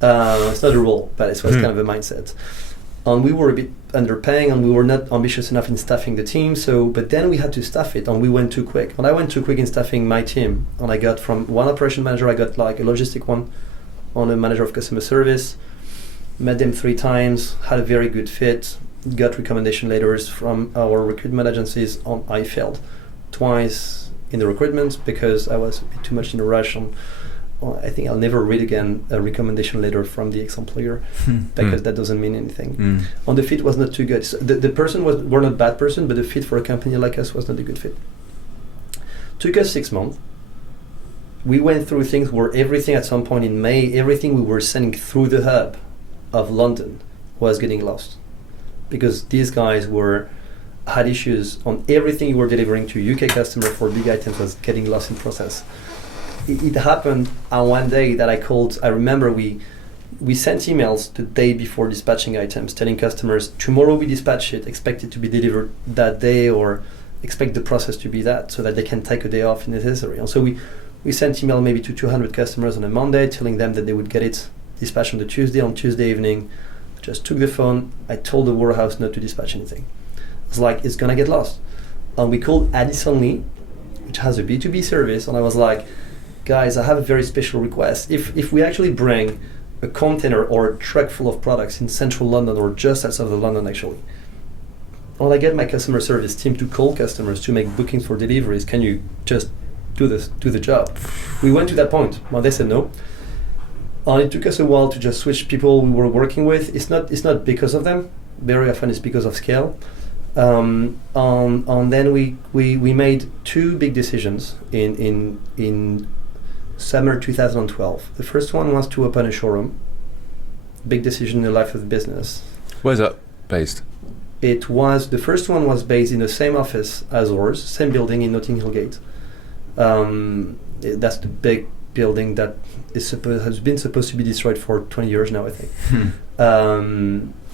It's not a rule, but it was kind of a mindset. And we were a bit underpaying, and we were not ambitious enough in staffing the team. But then we had to staff it, and we went too quick. And I went too quick in staffing my team. And I got from one operation manager, I got a logistic one, on a manager of customer service. Met them 3 times, had a very good fit. Got recommendation letters from our recruitment agencies. I failed twice in the recruitment because I was a bit too much in a rush. I think I'll never read again a recommendation letter from the ex-employer because that doesn't mean anything. And the fit was not too good. So the person were not a bad person, but the fit for a company like us was not a good fit. Took us 6 months. We went through things where everything at some point in May, everything we were sending through the hub of London was getting lost. Because these guys had issues on everything you were delivering to UK customer for big items was getting lost in process. It happened on one day that I remember we sent emails the day before dispatching items telling customers, tomorrow we dispatch it, expect it to be delivered that day, or expect the process to be that, so that they can take a day off if necessary. And so we sent email maybe to 200 customers on a Monday telling them that they would get it dispatched on the Tuesday. On Tuesday evening, just took the phone. I told the warehouse not to dispatch anything. It's it's gonna get lost. And we called Addison Lee, which has a B2B service, and I was like, guys, I have a very special request. If we actually bring a container or a truck full of products in central London, or just outside of London actually, and I get my customer service team to call customers to make bookings for deliveries, can you just do the job? We went to that point. Well, they said no. And it took us a while to just switch people we were working with. It's not because of them. Very often it's because of scale. And then we made 2 big decisions in summer 2012. The first one was to open a showroom. Big decision in the life of the business. Where's that based? The first one was based in the same office as ours, same building in Notting Hill Gate. That's the big building that has been supposed to be destroyed for 20 years now, I think.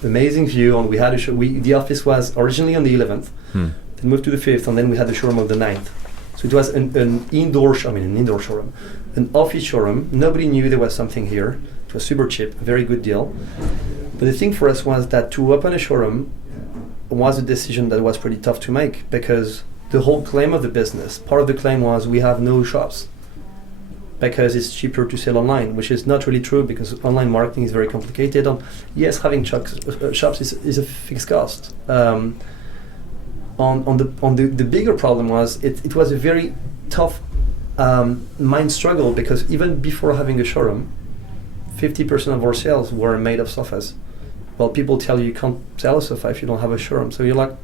Amazing view, and we had the office was originally on the 11th, then moved to the 5th, and then we had the showroom on the 9th. So it was an indoor showroom, an office showroom. Nobody knew there was something here. It was super cheap, very good deal. But the thing for us was that to open a showroom was a decision that was pretty tough to make, because the whole claim of the business, part of the claim was we have no shops, because it's cheaper to sell online, which is not really true, because online marketing is very complicated. And yes, having shops is a fixed cost. The bigger problem was it was a very tough mind struggle, because even before having a showroom, 50% of our sales were made of sofas. Well, people tell you can't sell a sofa if you don't have a showroom. So you're like,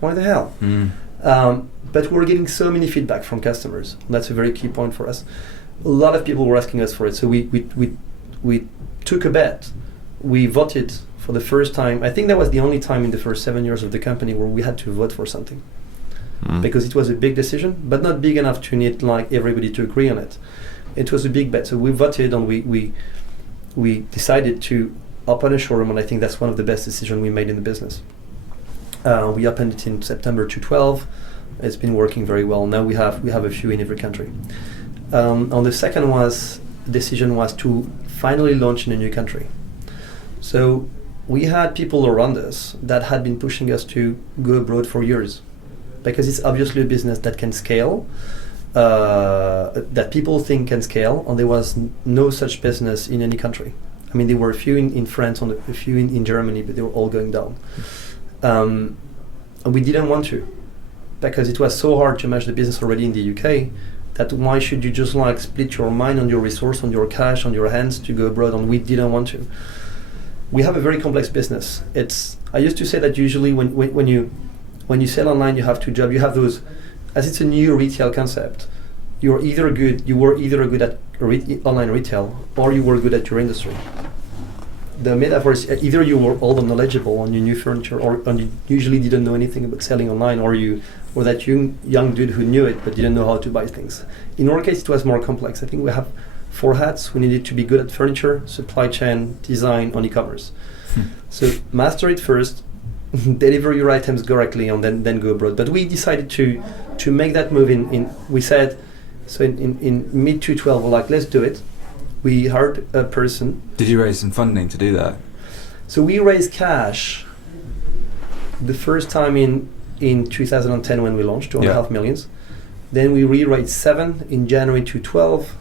why the hell? But we're getting so many feedback from customers. That's a very key point for us. A lot of people were asking us for it. So we we took a bet. We voted for the first time. I think that was the only time in the first 7 years of the company where we had to vote for something, because it was a big decision, but not big enough to need like everybody to agree on it. It was a big bet, so we voted and we decided to open a showroom, and I think that's one of the best decisions we made in the business. We opened it in September 2012. It's been working very well. Now we have a few in every country. On the second decision was to finally launch in a new country. So we had people around us that had been pushing us to go abroad for years, because it's obviously a business that can scale, that people think can scale, and there was no such business in any country. I mean, there were a few in France, and a few in Germany, but they were all going down. And we didn't want to, because it was so hard to manage the business already in the UK, that why should you just like split your mind on your resource, on your cash, on your hands to go abroad, and we didn't want to. We have a very complex business. I used to say that usually when you sell online, you have two jobs. You have those, as it's a new retail concept, you were either good at online retail, or you were good at your industry. The metaphor is either you were old and knowledgeable and you knew furniture, and you usually didn't know anything about selling online, or that young dude who knew it but didn't know how to buy things. In our case, it was more complex. I think we have 4 hats. We needed to be good at furniture, supply chain, design, and e-commerce. So master it first, deliver your items correctly, and then go abroad. But we decided to make that move we said, so in mid 2012, we're like, let's do it. We hired a person. Did you raise some funding to do that? So we raised cash the first time in 2010 when we launched, 2.5 million. Then we re-raised 7 in January 2012.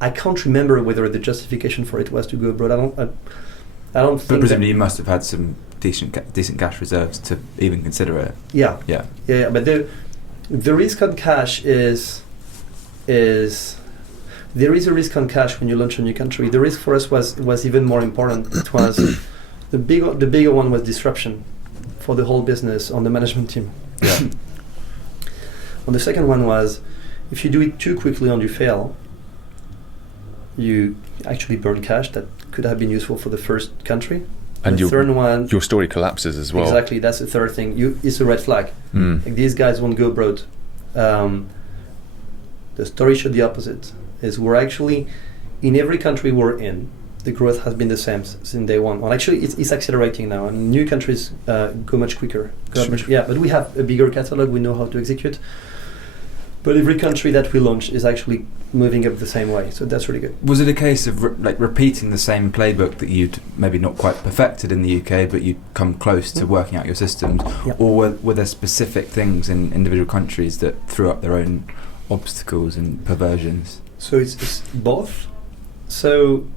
I can't remember whether the justification for it was to go abroad. I don't think. But presumably you must have had some decent cash reserves to even consider it. Yeah. But the risk on cash is there is a risk on cash when you launch a new country. The risk for us was even more important. It was the bigger one was disruption for the whole business on the management team. Yeah. And the second one was, if you do it too quickly and you fail, you actually burn cash that could have been useful for the first country. And the third one, your story collapses as well. Exactly, that's the third thing. It's a red flag. Like, these guys won't go abroad. The story showed the opposite. Is we're actually, in every country we're in, the growth has been the same since day one. Well, actually, it's accelerating now, and new countries go much quicker. But we have a bigger catalog. We know how to execute. But every country that we launch is actually moving up the same way, so that's really good. Was it a case of repeating the same playbook that you'd maybe not quite perfected in the UK, but you'd come close to working out your systems, or were there specific things in individual countries that threw up their own obstacles and perversions? So it's both. So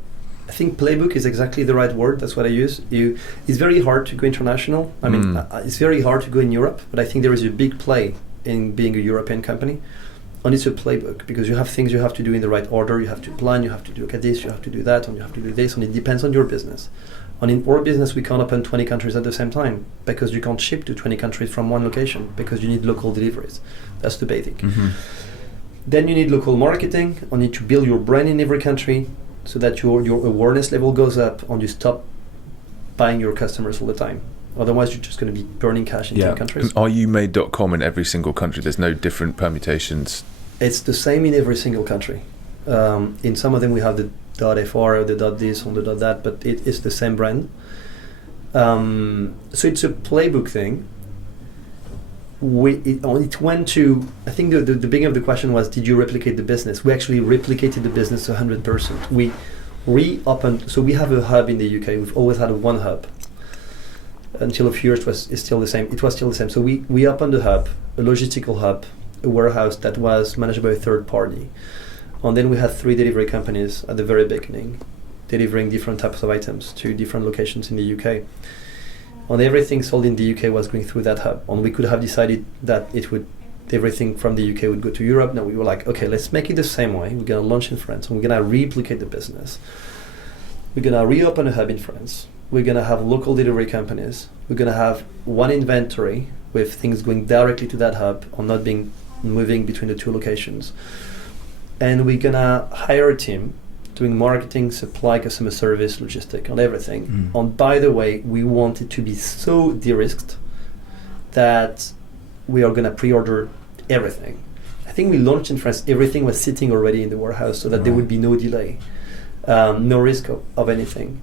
I think playbook is exactly the right word. That's what I use. It's very hard to go international. I mean, it's very hard to go in Europe, but I think there is a big play in being a European company. And it's a playbook, because you have things you have to do in the right order. You have to plan, you have to look at this, you have to do that, and you have to do this, and it depends on your business. And in our business, we can't open 20 countries at the same time, because you can't ship to 20 countries from one location, because you need local deliveries. That's the basic. Mm-hmm. Then you need local marketing, and you need to build your brand in every country so that your awareness level goes up, and you stop buying your customers all the time. Otherwise, you're just going to be burning cash in 10 countries. Are you made.com in every single country? There's no different permutations? It's the same in every single country. In some of them, we have the .fr, or the .this, or the .that, but it is the same brand. So it's a playbook thing. It went to, I think the beginning of the question was, did you replicate the business? We actually replicated the business 100%. We reopened, so we have a hub in the UK. We've always had one hub. Until a few years, it's still the same. It was still the same. So we opened a hub, a logistical hub, a warehouse that was managed by a third party. And then we had 3 delivery companies at the very beginning, delivering different types of items to different locations in the UK. And everything sold in the UK was going through that hub. And we could have decided that everything from the UK would go to Europe. No, we were like, okay, let's make it the same way. We're going to launch in France, and we're going to replicate the business. We're going to reopen a hub in France. We're going to have local delivery companies. We're going to have one inventory with things going directly to that hub, or not being moving between the 2 locations. and we're gonna hire a team doing marketing, supply, customer service, logistic, and everything. And by the way, we want it to be so de-risked that we are gonna pre-order everything. I think we launched in France, everything was sitting already in the warehouse so that there would be no delay, no risk of anything.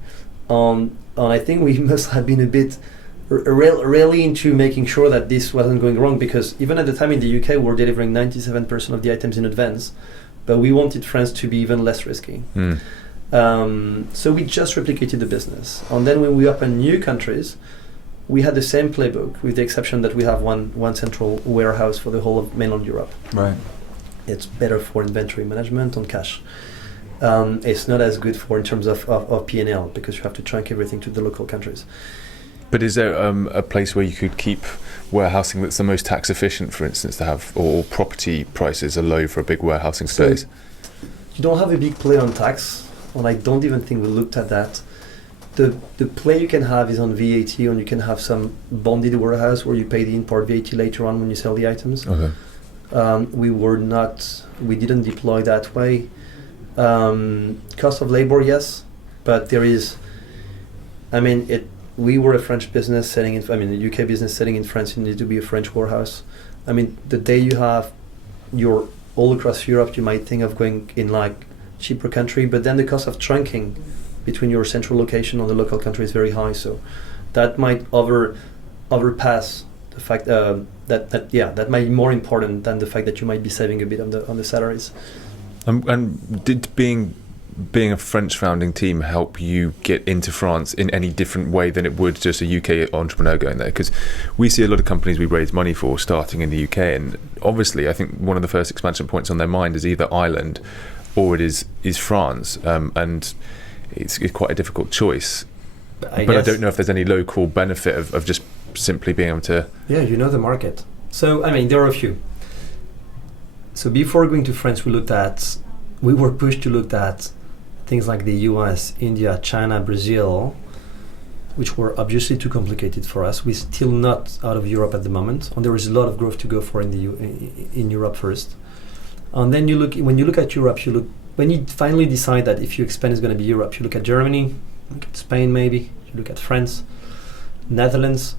And I think we must have been a bit really into making sure that this wasn't going wrong, because even at the time in the UK, we're delivering 97% of the items in advance, but we wanted France to be even less risky. So we just replicated the business. And then when we opened new countries, we had the same playbook, with the exception that we have one central warehouse for the whole of mainland Europe. Right. It's better for inventory management on cash. It's not as good for in terms of P&L, because you have to trunk everything to the local countries. But is there a place where you could keep warehousing that's the most tax efficient, for instance, to have, or property prices are low for a big warehousing space? So you don't have a big play on tax, and I don't even think we looked at that. The play you can have is on VAT, and you can have some bonded warehouse where you pay the import VAT later on when you sell the items. Okay. We didn't deploy that way. Cost of labor, yes, but there is, we were a French business selling a UK business selling in France, you need to be a French warehouse. The day you have your all across Europe, you might think of going in like cheaper country, but then the cost of trunking between your central location and the local country is very high, so that might overpass the fact that might be more important than the fact that you might be saving a bit on the salaries. And did being a French founding team help you get into France in any different way than it would just a UK entrepreneur going there? Because we see a lot of companies we raise money for starting in the UK, and obviously I think one of the first expansion points on their mind is either Ireland or it is France, and it's quite a difficult choice. But I don't know if there's any local benefit of just simply being able to... Yeah, you know the market. So, there are a few. So before going to France, we were pushed to look at things like the US, India, China, Brazil, which were obviously too complicated for us. We're still not out of Europe at the moment, and there is a lot of growth to go for in Europe first. And then when you look at Europe, when you finally decide that if you expand is going to be Europe, you look at Germany, look at Spain maybe, you look at France, Netherlands,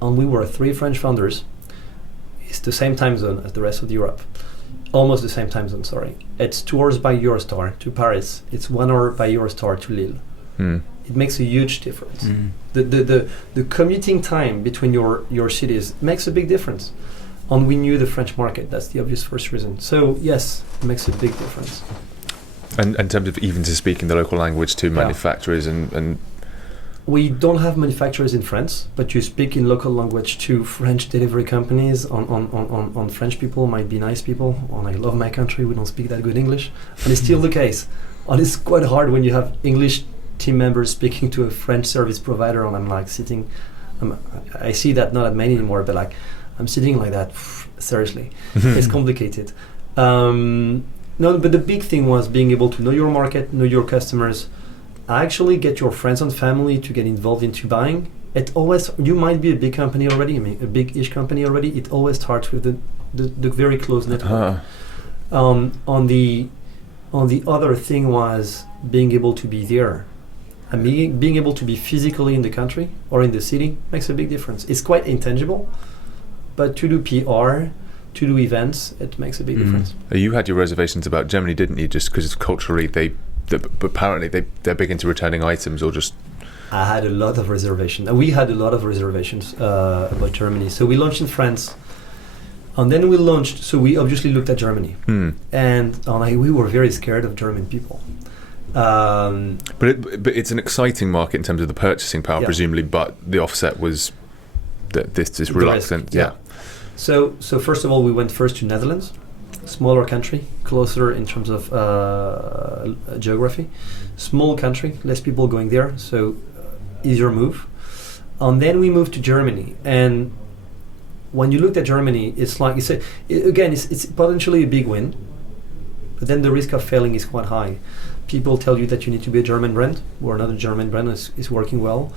and we were 3 French founders. It's the same time zone as the rest of Europe. Almost the same time zone, sorry. It's 2 hours by Eurostar to Paris. It's 1 hour by Eurostar to Lille. It makes a huge difference. The commuting time between your cities makes a big difference. And we knew the French market. That's the obvious first reason. So yes, it makes a big difference. And in terms of even to speaking the local language to manufacturers and we don't have manufacturers in France, but you speak in local language to French delivery companies. On French people might be nice people. And I love my country. We don't speak that good English, and it's still the case. And it's quite hard when you have English team members speaking to a French service provider, and I'm like sitting. I see that not at many anymore, but like I'm sitting like that. Seriously, it's complicated. No, but the big thing was being able to know your market, know your customers. Actually get your friends and family to get involved into buying. You might be a big company already, a big-ish company already. It always starts with the very close network. On the other thing was being able to be there. Being able to be physically in the country or in the city makes a big difference. It's quite intangible, but to do PR, to do events, it makes a big difference. You had your reservations about Germany, didn't you? Just because culturally apparently they're big into returning items, or just... I had a lot of reservations. We had a lot of reservations about Germany. So we launched in France, and then we obviously looked at Germany. And we were very scared of German people. But it's an exciting market in terms of the purchasing power, presumably, but the offset was that this is reluctant. So first of all, we went first to Netherlands. Smaller country, closer in terms of geography. Small country, less people going there, so easier move. And then we moved to Germany. And when you looked at Germany, it's like it's potentially a big win, but then the risk of failing is quite high. People tell you that you need to be a German brand. We're not a German brand. Is working well.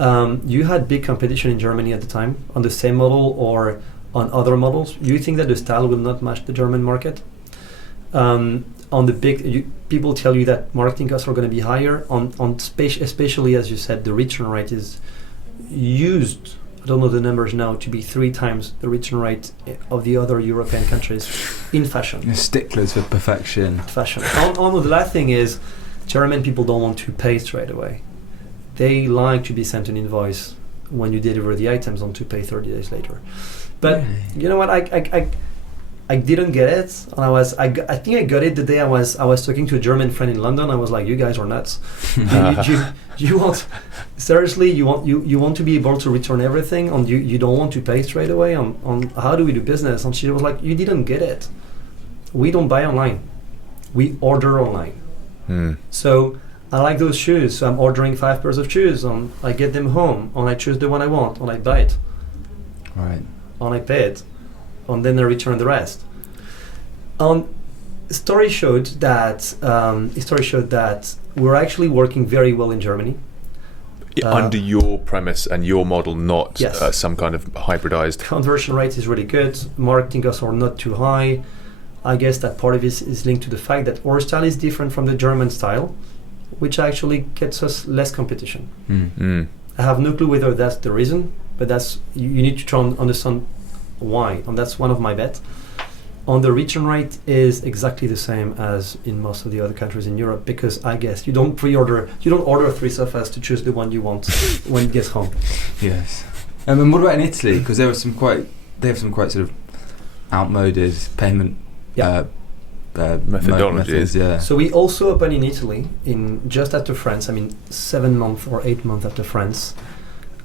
You had big competition in Germany at the time on the same model or on other models. You think that the style will not match the German market? On the big, people tell you that marketing costs are going to be higher. Especially as you said, the return rate is used. I don't know the numbers now, to be 3 times the return rate of the other European countries in fashion. You're sticklers for perfection. Fashion. The last thing is, German people don't want to pay straight away. They like to be sent an invoice when you deliver the items, on to pay 30 days later. But you know what? I didn't get it, and I think I got it the day I was talking to a German friend in London. I was like, "You guys are nuts. you want seriously? You want to be able to return everything, and you don't want to pay straight away on how do we do business?" And she was like, "You didn't get it. We don't buy online. We order online. So I like those shoes. So I'm ordering 5 pairs of shoes, and I get them home, and I choose the one I want, and I buy it, Right. and I pay it, and then I return the rest." History showed that we're actually working very well in Germany. Under your premise and your model, not Yes. some kind of hybridized. Conversion rate is really good. Marketing costs are not too high. I guess that part of it is linked to the fact that our style is different from the German style, which actually gets us less competition. I have no clue whether that's the reason, but you need to try and understand why, and that's one of my bets. On the return rate is exactly the same as in most of the other countries in Europe, because I guess you don't order 3 sofas to choose the one you want when it gets home. Yes. And what about in Italy? Because they have some quite sort of outmoded payment Methodologies. methods, yeah. So we also opened in Italy just after France. 7 months or 8 months after France,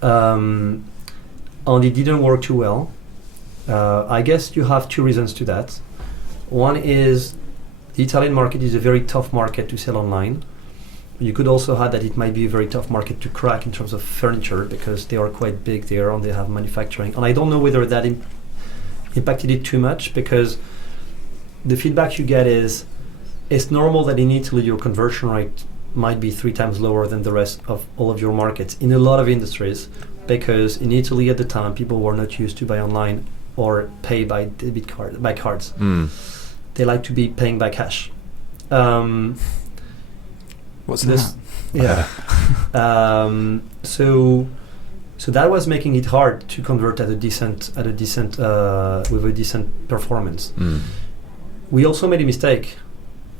and it didn't work too well. I guess you have 2 reasons to that. One is the Italian market is a very tough market to sell online. You could also add that it might be a very tough market to crack in terms of furniture, because they are quite big there and they have manufacturing. And I don't know whether that impacted it too much, because the feedback you get is it's normal that in Italy your conversion rate might be 3 times lower than the rest of all of your markets in a lot of industries, because in Italy at the time people were not used to buy online or pay by debit card, by cards. They like to be paying by cash. What's that? Yeah. So that was making it hard to convert with a decent performance. We also made a mistake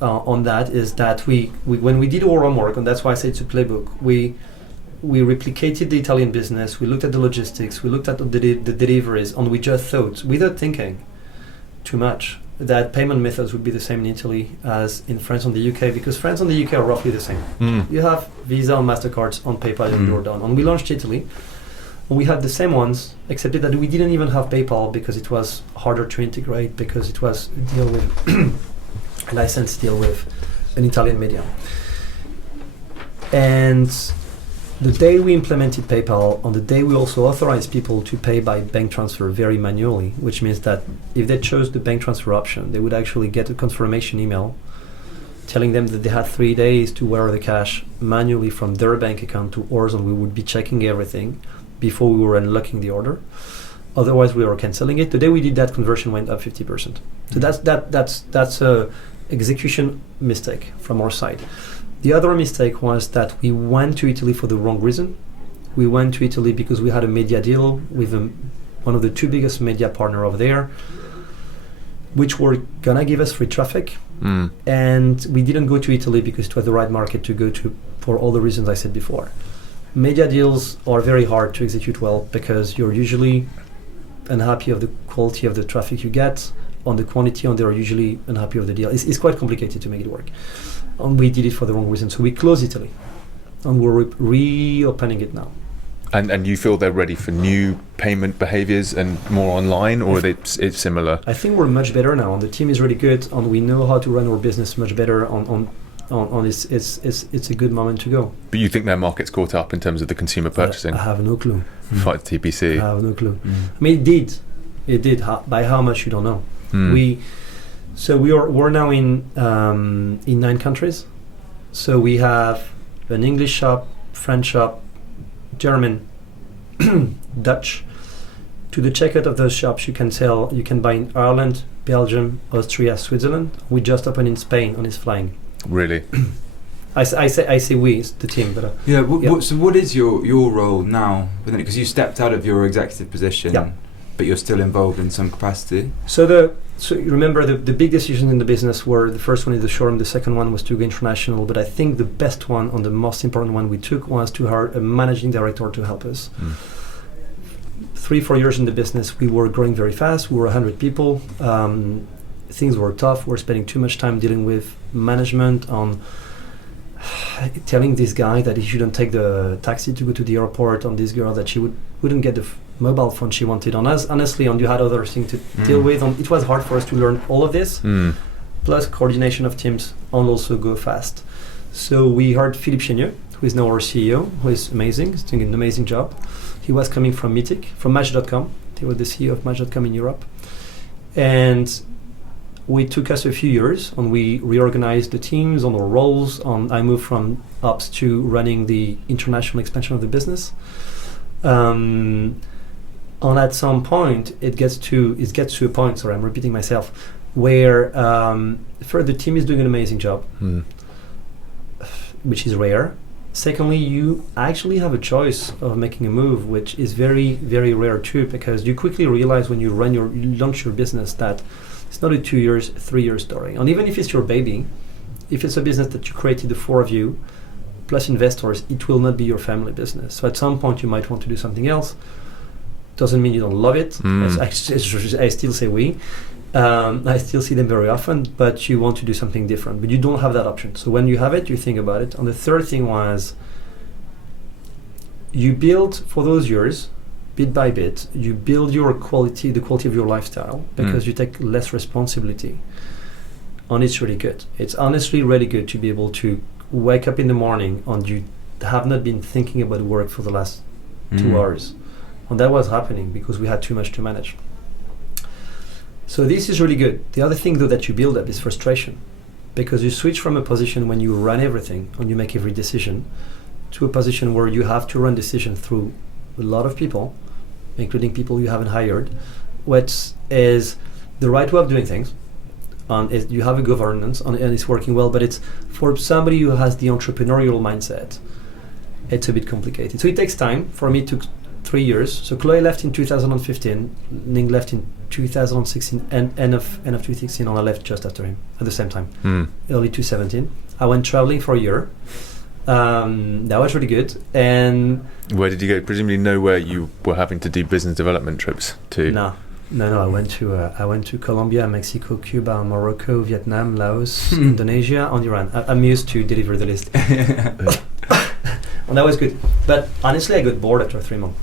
on that, is that we when we did our homework, and that's why I say it's a playbook, we replicated the Italian business, we looked at the logistics, we looked at the deliveries, and we just thought, without thinking too much, that payment methods would be the same in Italy as in France and the UK, because France and the UK are roughly the same. You have Visa and MasterCards on PayPal and you're done. And we launched Italy, and we had the same ones, except that we didn't even have PayPal because it was harder to integrate, because it was a license deal with an Italian media. And the day we implemented PayPal, on the day we also authorized people to pay by bank transfer very manually, which means that if they chose the bank transfer option, they would actually get a confirmation email telling them that they had 3 days to wire the cash manually from their bank account to ours, and we would be checking everything before we were unlocking the order. Otherwise, we were canceling it. The day we did that, conversion went up 50%. So that's a execution mistake from our side. The other mistake was that we went to Italy for the wrong reason. We went to Italy because we had a media deal with one of the 2 biggest media partners over there, which were gonna give us free traffic. And we didn't go to Italy because it was the right market to go to for all the reasons I said before. Media deals are very hard to execute well, because you're usually unhappy of the quality of the traffic you get, on the quantity, and they're usually unhappy of the deal. It's quite complicated to make it work. And we did it for the wrong reason. So we closed Italy, and we're reopening it now. And you feel they're ready for new payment behaviors and more online, or it's similar? I think we're much better now, and the team is really good, and we know how to run our business much better. It's a good moment to go. But you think their market's caught up in terms of the consumer purchasing? I have no clue. Fight TPC. I have no clue. It did. By how much you don't know. We're now in 9 countries. So we have an English shop, French shop, German, Dutch, to the checkout of those shops, you can buy in Ireland, Belgium, Austria, Switzerland. We just opened in Spain on his flying. Really? I say we, it's the team, but So what is your role now within it? Because you stepped out of your executive position, but you're still involved in some capacity. So you remember the big decisions in the business were, the first one is the showroom, the second one was to go international, but I think the best one, and the most important one we took, was to hire a managing director to help us. 3-4 years in the business, we were growing very fast. We were 100 people. Things were tough. We were spending too much time dealing with management on telling this guy that he shouldn't take the taxi to go to the airport, on this girl that she wouldn't get the mobile phone she wanted on us. Honestly, and you had other things to deal with. And it was hard for us to learn all of this, plus coordination of teams, and also go fast. So we hired Philippe Chenieux, who is now our CEO, who is amazing. He's doing an amazing job. He was coming from Mythic, from Match.com. He was the CEO of Match.com in Europe. And it took us a few years, and we reorganized the teams on our roles. I moved from ops to running the international expansion of the business. And at some point, it gets to a point, sorry, I'm repeating myself, where first the team is doing an amazing job, which is rare. Secondly, you actually have a choice of making a move, which is very, very rare too, because you quickly realize when you launch your business that it's not a 2 years, 3 year story. And even if it's your baby, if it's a business that you created, the four of you, plus investors, it will not be your family business. So at some point you might want to do something else. Doesn't mean you don't love it. I still say we. I still see them very often, but you want to do something different. But you don't have that option. So when you have it, you think about it. And the third thing was, you build, for those years, bit by bit, you build the quality of your lifestyle, because you take less responsibility. And it's really good. It's honestly really good to be able to wake up in the morning and you have not been thinking about work for the last 2 hours. And that was happening because we had too much to manage. So this is really good. The other thing though that you build up is frustration, because you switch from a position when you run everything and you make every decision to a position where you have to run decisions through a lot of people, including people you haven't hired, which is the right way of doing things. And you have a governance and it's working well, but it's for somebody who has the entrepreneurial mindset, it's a bit complicated. So it takes time. For me, it took 3 years. So Chloe left in 2015, Ning left in 2016, and end of 2016, and I left just after him at the same time, early 2017. I went traveling for a year. That was really good. And where did you go? Presumably nowhere you were having to do business development trips to. No. I went to Colombia, Mexico, Cuba, Morocco, Vietnam, Laos, Indonesia, and Iran. I'm used to deliver the list. And that was good. But honestly, I got bored after 3 months.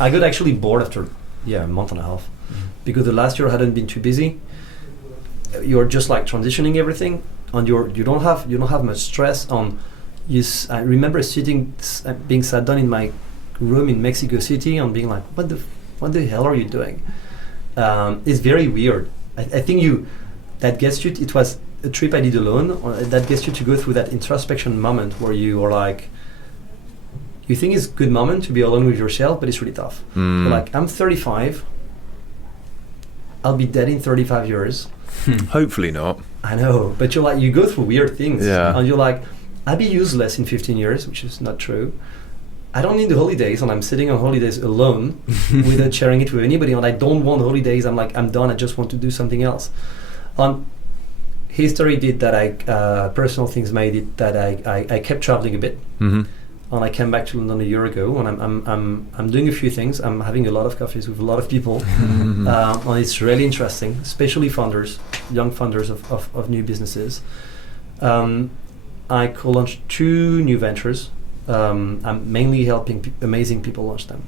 I got actually bored after a month and a half, because the last year I hadn't been too busy. You're just like transitioning everything, and you don't have much stress on. I remember being sat down in my room in Mexico City and being like, what the hell are you doing? It's very weird. I think that gets you. It was a trip I did alone. That gets you to go through that introspection moment where you are like, you think it's a good moment to be alone with yourself, but it's really tough. You're like, I'm 35. I'll be dead in 35 years. Hopefully not. I know, but you're like, you go through weird things, and you're like, I'll be useless in 15 years, which is not true. I don't need the holidays, and I'm sitting on holidays alone without sharing it with anybody, and I don't want holidays. I'm like, I'm done. I just want to do something else. History did that. Personal things made it that I kept traveling a bit, and I came back to London a year ago, and I'm doing a few things. I'm having a lot of coffees with a lot of people, and it's really interesting, especially founders, young founders of new businesses. I co-launched 2 new ventures. I'm mainly helping amazing people launch them.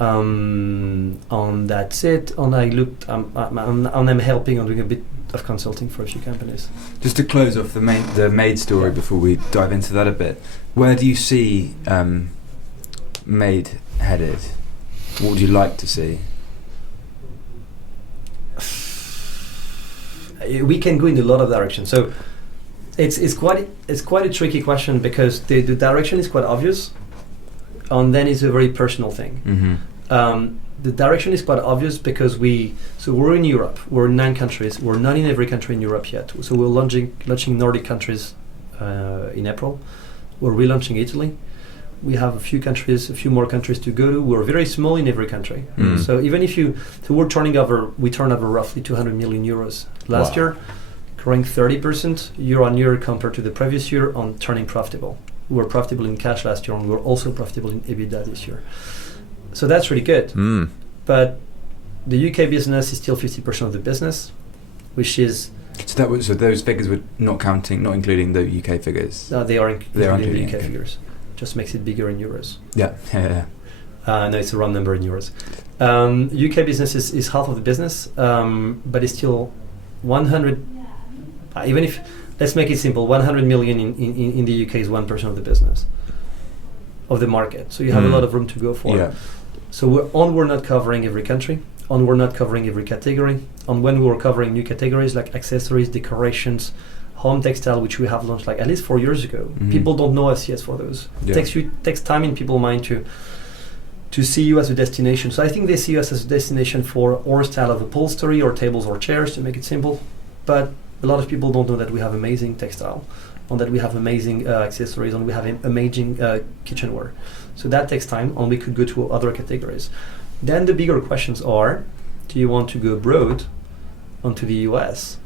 And that's it. And I'm helping and doing a bit of consulting for a few companies. Just to close off the Made story before we dive into that a bit, where do you see Made headed? What would you like to see? We can go in a lot of directions. So it's quite a tricky question, because the direction is quite obvious, and then it's a very personal thing. The direction is quite obvious because we're in Europe. We're in 9 countries. We're not in every country in Europe yet. So we're launching Nordic countries in April. We're relaunching Italy. We have a few more countries to go to. We're very small in every country. So even if we turn over roughly 200 million euros last year, growing 30% year on year compared to the previous year on turning profitable. We were profitable in cash last year, and we were also profitable in EBITDA this year. So that's really good. But the UK business is still 50% of the business, which is... So those figures were not including the UK figures? No, they are including the UK figures. Just makes it bigger in euros. Yeah. No, it's a round number in euros. UK business is half of the business, but it's still 100... even if... Let's make it simple. 100 million in the UK is 1% of the business, of the market. So you have a lot of room to go for. Yeah. So we're not covering every country. We're not covering every category. When we were covering new categories like accessories, decorations, home textile, which we have launched like at least 4 years ago. People don't know us yet for those. Yeah. Takes time in people's mind to see you as a destination. So I think they see us as a destination for our style of upholstery or tables or chairs, to make it simple. But a lot of people don't know that we have amazing textile, and that we have amazing accessories, and we have amazing kitchenware. So that takes time, and we could go to other categories. Then the bigger questions are, do you want to go abroad onto the US?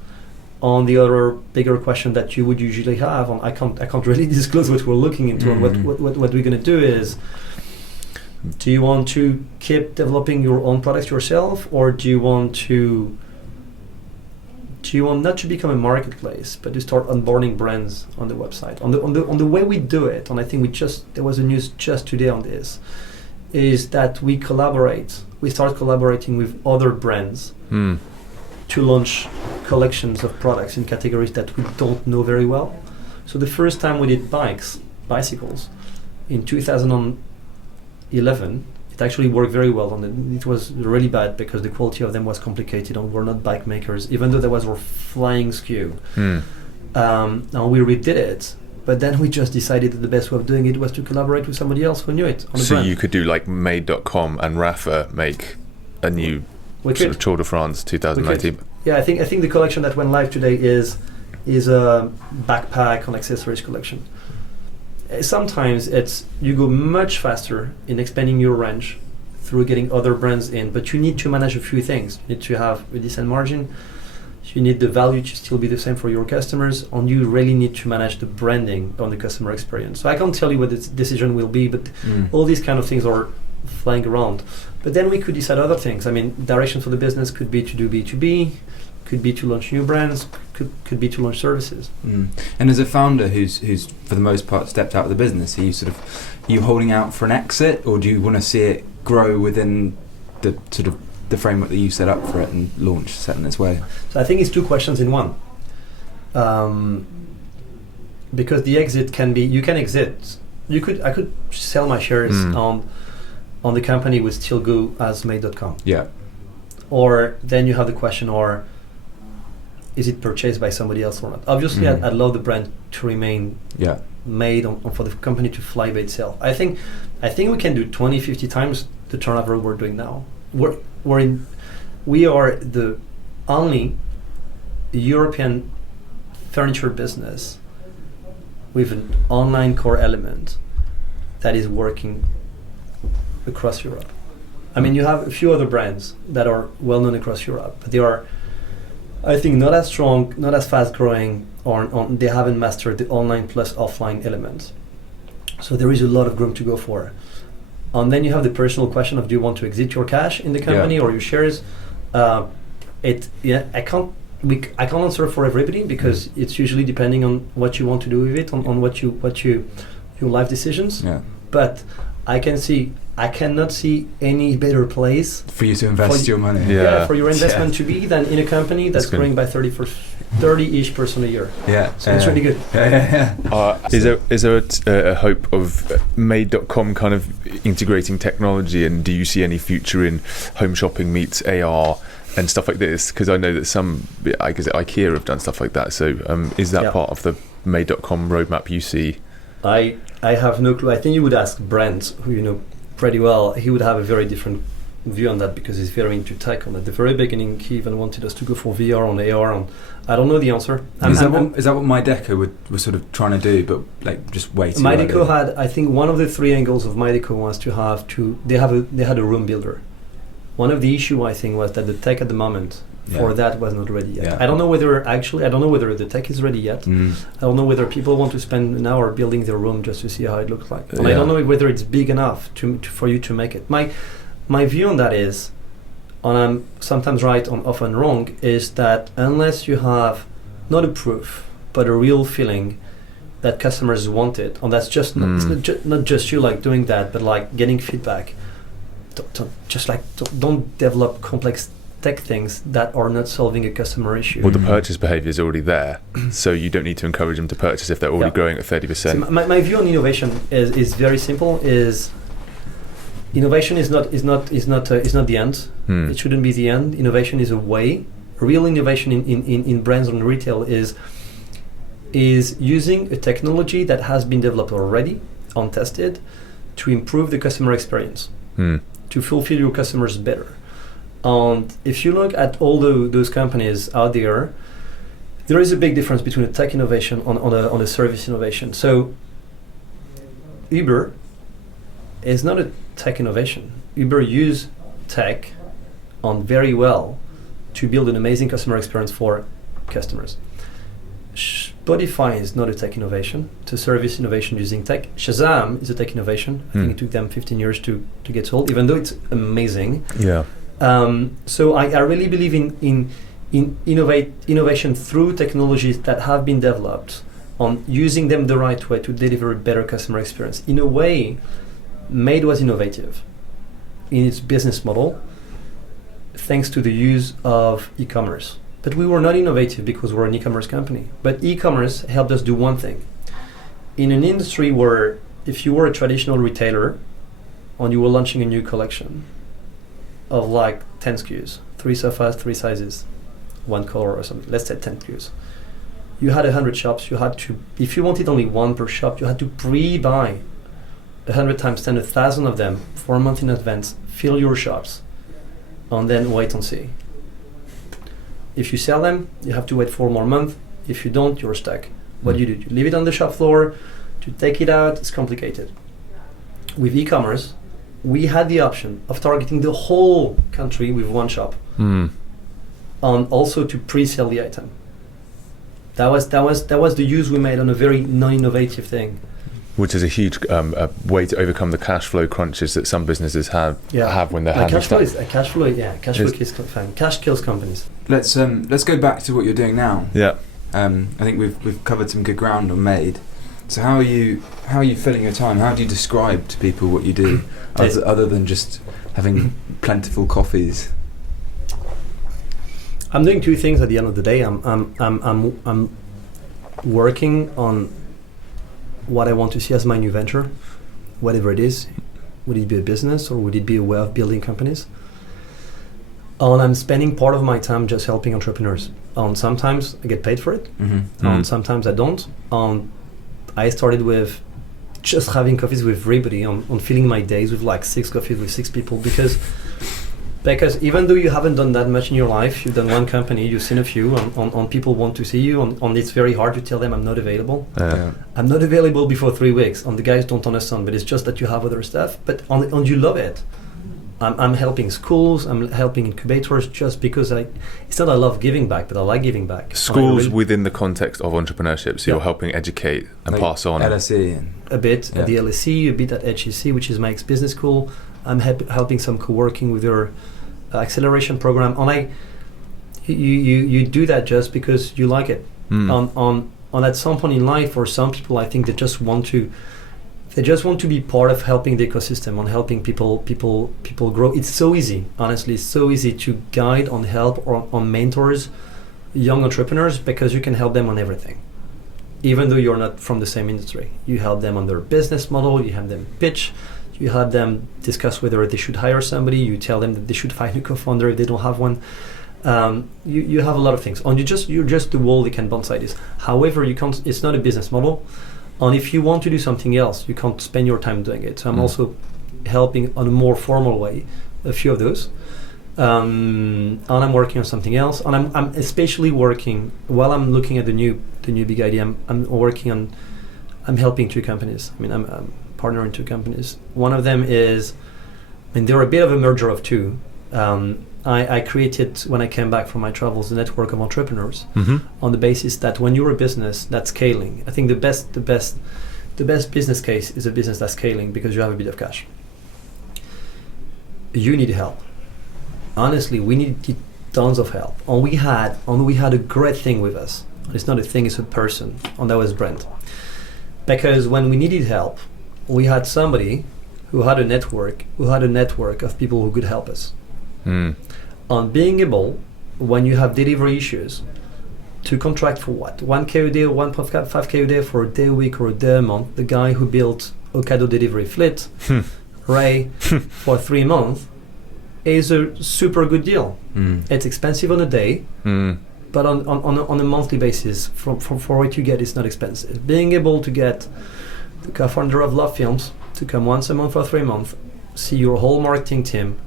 On the other bigger question that you would usually have, and I can't really disclose what we're looking into, and what we're going to do is, do you want to keep developing your own products yourself, or do you want not to become a marketplace, but to start onboarding brands on the website? On the way we do it, and I think there was a news just today on this, is that we start collaborating with other brands to launch collections of products in categories that we don't know very well. So the first time we did bicycles, in 2011, it actually worked very well, and it was really bad because the quality of them was complicated, and we're not bike makers, even though that was our flying SKU. And we redid it, but then we just decided that the best way of doing it was to collaborate with somebody else who knew it on the so brand. You could do like Made.com and Rafa make a new sort of Tour de France 2019. Yeah, I think the collection that went live today is a backpack and accessories collection. Sometimes you go much faster in expanding your range through getting other brands in, but you need to manage a few things. You need to have a decent margin. You need the value to still be the same for your customers, and you really need to manage the branding on the customer experience. So I can't tell you what the decision will be, but all these kind of things are flying around. But then we could decide other things. I mean, direction for the business could be to do B2B, could be to launch new brands, could be to launch services. And as a founder who's for the most part stepped out of the business, are you holding out for an exit, or do you want to see it grow within the sort of the framework that you set up for it and set in its way? So I think it's two questions in one. Because the exit can be, you can exit. I could sell my shares on the company, would still go as Made.com. Yeah. Or then you have the question, or is it purchased by somebody else or not? Obviously, I'd love the brand to remain Made, for the company to fly by itself. I think we can do 20, 50 times the turnover we're doing now. We are the only European furniture business with an online core element that is working across Europe. I mean, you have a few other brands that are well known across Europe, but they are, I think, not as strong, not as fast growing, or they haven't mastered the online plus offline element. So there is a lot of room to go for. And then you have the personal question of, do you want to exit your cash in the company or your shares? I can't answer for everybody, because it's usually depending on what you want to do with it, on what your life decisions. Yeah. But I cannot see any better place for you to invest your money. For your investment to be than in a company that's growing by 30-ish% a year. Yeah. So it's really good. Is there a hope of Made.com kind of integrating technology, and do you see any future in home shopping meets AR and stuff like this? Because I know that I guess IKEA have done stuff like that. So is that part of the Made.com roadmap you see? I have no clue. I think you would ask Brent, who you know pretty well. He would have a very different view on that because he's very into tech. And at the very beginning, he even wanted us to go for VR and AR. And I don't know the answer. Is that what My Deco was sort of trying to do, but like just waiting? My Deco had, I think, one of the 3 angles of My Deco was they had a room builder. One of the issue I think was that the tech at the moment for that was not ready yet. Yeah. I don't know whether the tech is ready yet. I don't know whether people want to spend an hour building their room just to see how it looks like. And I don't know whether it's big enough for you to make it. My view on that is, and I'm sometimes right and often wrong, is that unless you have not a proof but a real feeling that customers want it, and that's just not just you like doing that, but like getting feedback. Don't develop complex tech things that are not solving a customer issue. Well, the purchase behavior is already there, so you don't need to encourage them to purchase if they're already growing at 30%. See, my view on innovation is very simple. Is innovation is not the end. It shouldn't be the end. Innovation is a way. Real innovation in brands and retail is using a technology that has been developed already, untested, to improve the customer experience, to fulfill your customers better. And if you look at all those companies out there, there is a big difference between a tech innovation on a service innovation. So Uber is not a tech innovation. Uber use tech on very well to build an amazing customer experience for customers. Spotify is not a tech innovation. It's a service innovation using tech. Shazam is a tech innovation. I think it took them 15 years to get sold, even though it's amazing. Yeah. So I really believe in innovation through technologies that have been developed, on using them the right way to deliver a better customer experience. In a way, Made was innovative in its business model thanks to the use of e-commerce. But we were not innovative because we're an e-commerce company. But e-commerce helped us do one thing. In an industry where if you were a traditional retailer and you were launching a new collection of like 10 SKUs, 3 sofas, 3 sizes, 1 color or something, let's say 10 SKUs. You had 100 shops, you had to, if you wanted only one per shop, you had to pre-buy 100 times 10, 1,000 of them for a month in advance, fill your shops, and then wait and see. If you sell them, you have to wait 4 more months. If you don't, you're stuck. What do? You leave it on the shop floor. To take it out, it's complicated. With e-commerce, we had the option of targeting the whole country with one shop, and also to pre-sell the item. That was the use we made on a very non-innovative thing. Which is a huge way to overcome the cash flow crunches that some businesses have when they're handling stuff. Cash kills companies. Let's go back to what you're doing now. Yeah. I think we've covered some good ground on Made. So how are you filling your time? How do you describe to people what you do, other than just having plentiful coffees? I'm doing 2 things at the end of the day. I'm working on what I want to see as my new venture, whatever it is. Would it be a business or would it be a way of building companies? And I'm spending part of my time just helping entrepreneurs. And sometimes I get paid for it, and sometimes I don't. And I started with just having coffees with everybody, on filling my days with like 6 coffees with 6 people, because even though you haven't done that much in your life, you've done one company, you've seen a few, and people want to see you, and it's very hard to tell them I'm not available. I'm not available before 3 weeks, and the guys don't understand, but it's just that you have other stuff, and you love it. I'm helping schools, I'm helping incubators, just because it's not I love giving back, but I like giving back. Schools within the context of entrepreneurship, so you're helping educate and like pass on. LSE. A bit at the LSE, a bit at HEC, which is my ex-business school. I'm helping some co-working with their acceleration program, and you do that just because you like it. On at some point in life, for some people, I think they just want to be part of helping the ecosystem, on helping people grow. It's so easy, honestly, it's so easy to guide, on help, or on mentors young entrepreneurs, because you can help them on everything. Even though you're not from the same industry, you help them on their business model, you help them pitch, you help them discuss whether they should hire somebody, you tell them that they should find a co-founder if they don't have one. You have a lot of things, and you're just the wall they can bounce ideas. However, you can't. It's not a business model, and if you want to do something else, you can't spend your time doing it. So I'm also helping on a more formal way a few of those. And I'm working on something else. And I'm especially working, while I'm looking at the new big idea, I'm helping two companies. I mean, I'm partnering two companies. One of them is, they're a bit of a merger of two. I created, when I came back from my travels, a network of entrepreneurs on the basis that when you're a business that's scaling, I think the best business case is a business that's scaling because you have a bit of cash. You need help. Honestly, we needed tons of help. And we had a great thing with us. It's not a thing, it's a person. And that was Brent. Because when we needed help, we had somebody who had a network of people who could help us. On being able, when you have delivery issues, to contract for what? 1K a day or 1.5K a day for a day a week or a day a month. The guy who built Ocado delivery fleet, Ray, for 3 months, is a super good deal. It's expensive on a day, but on a monthly basis, for what you get, it's not expensive. Being able to get the co-founder of Love Films to come once a month for 3 months, see your whole marketing team,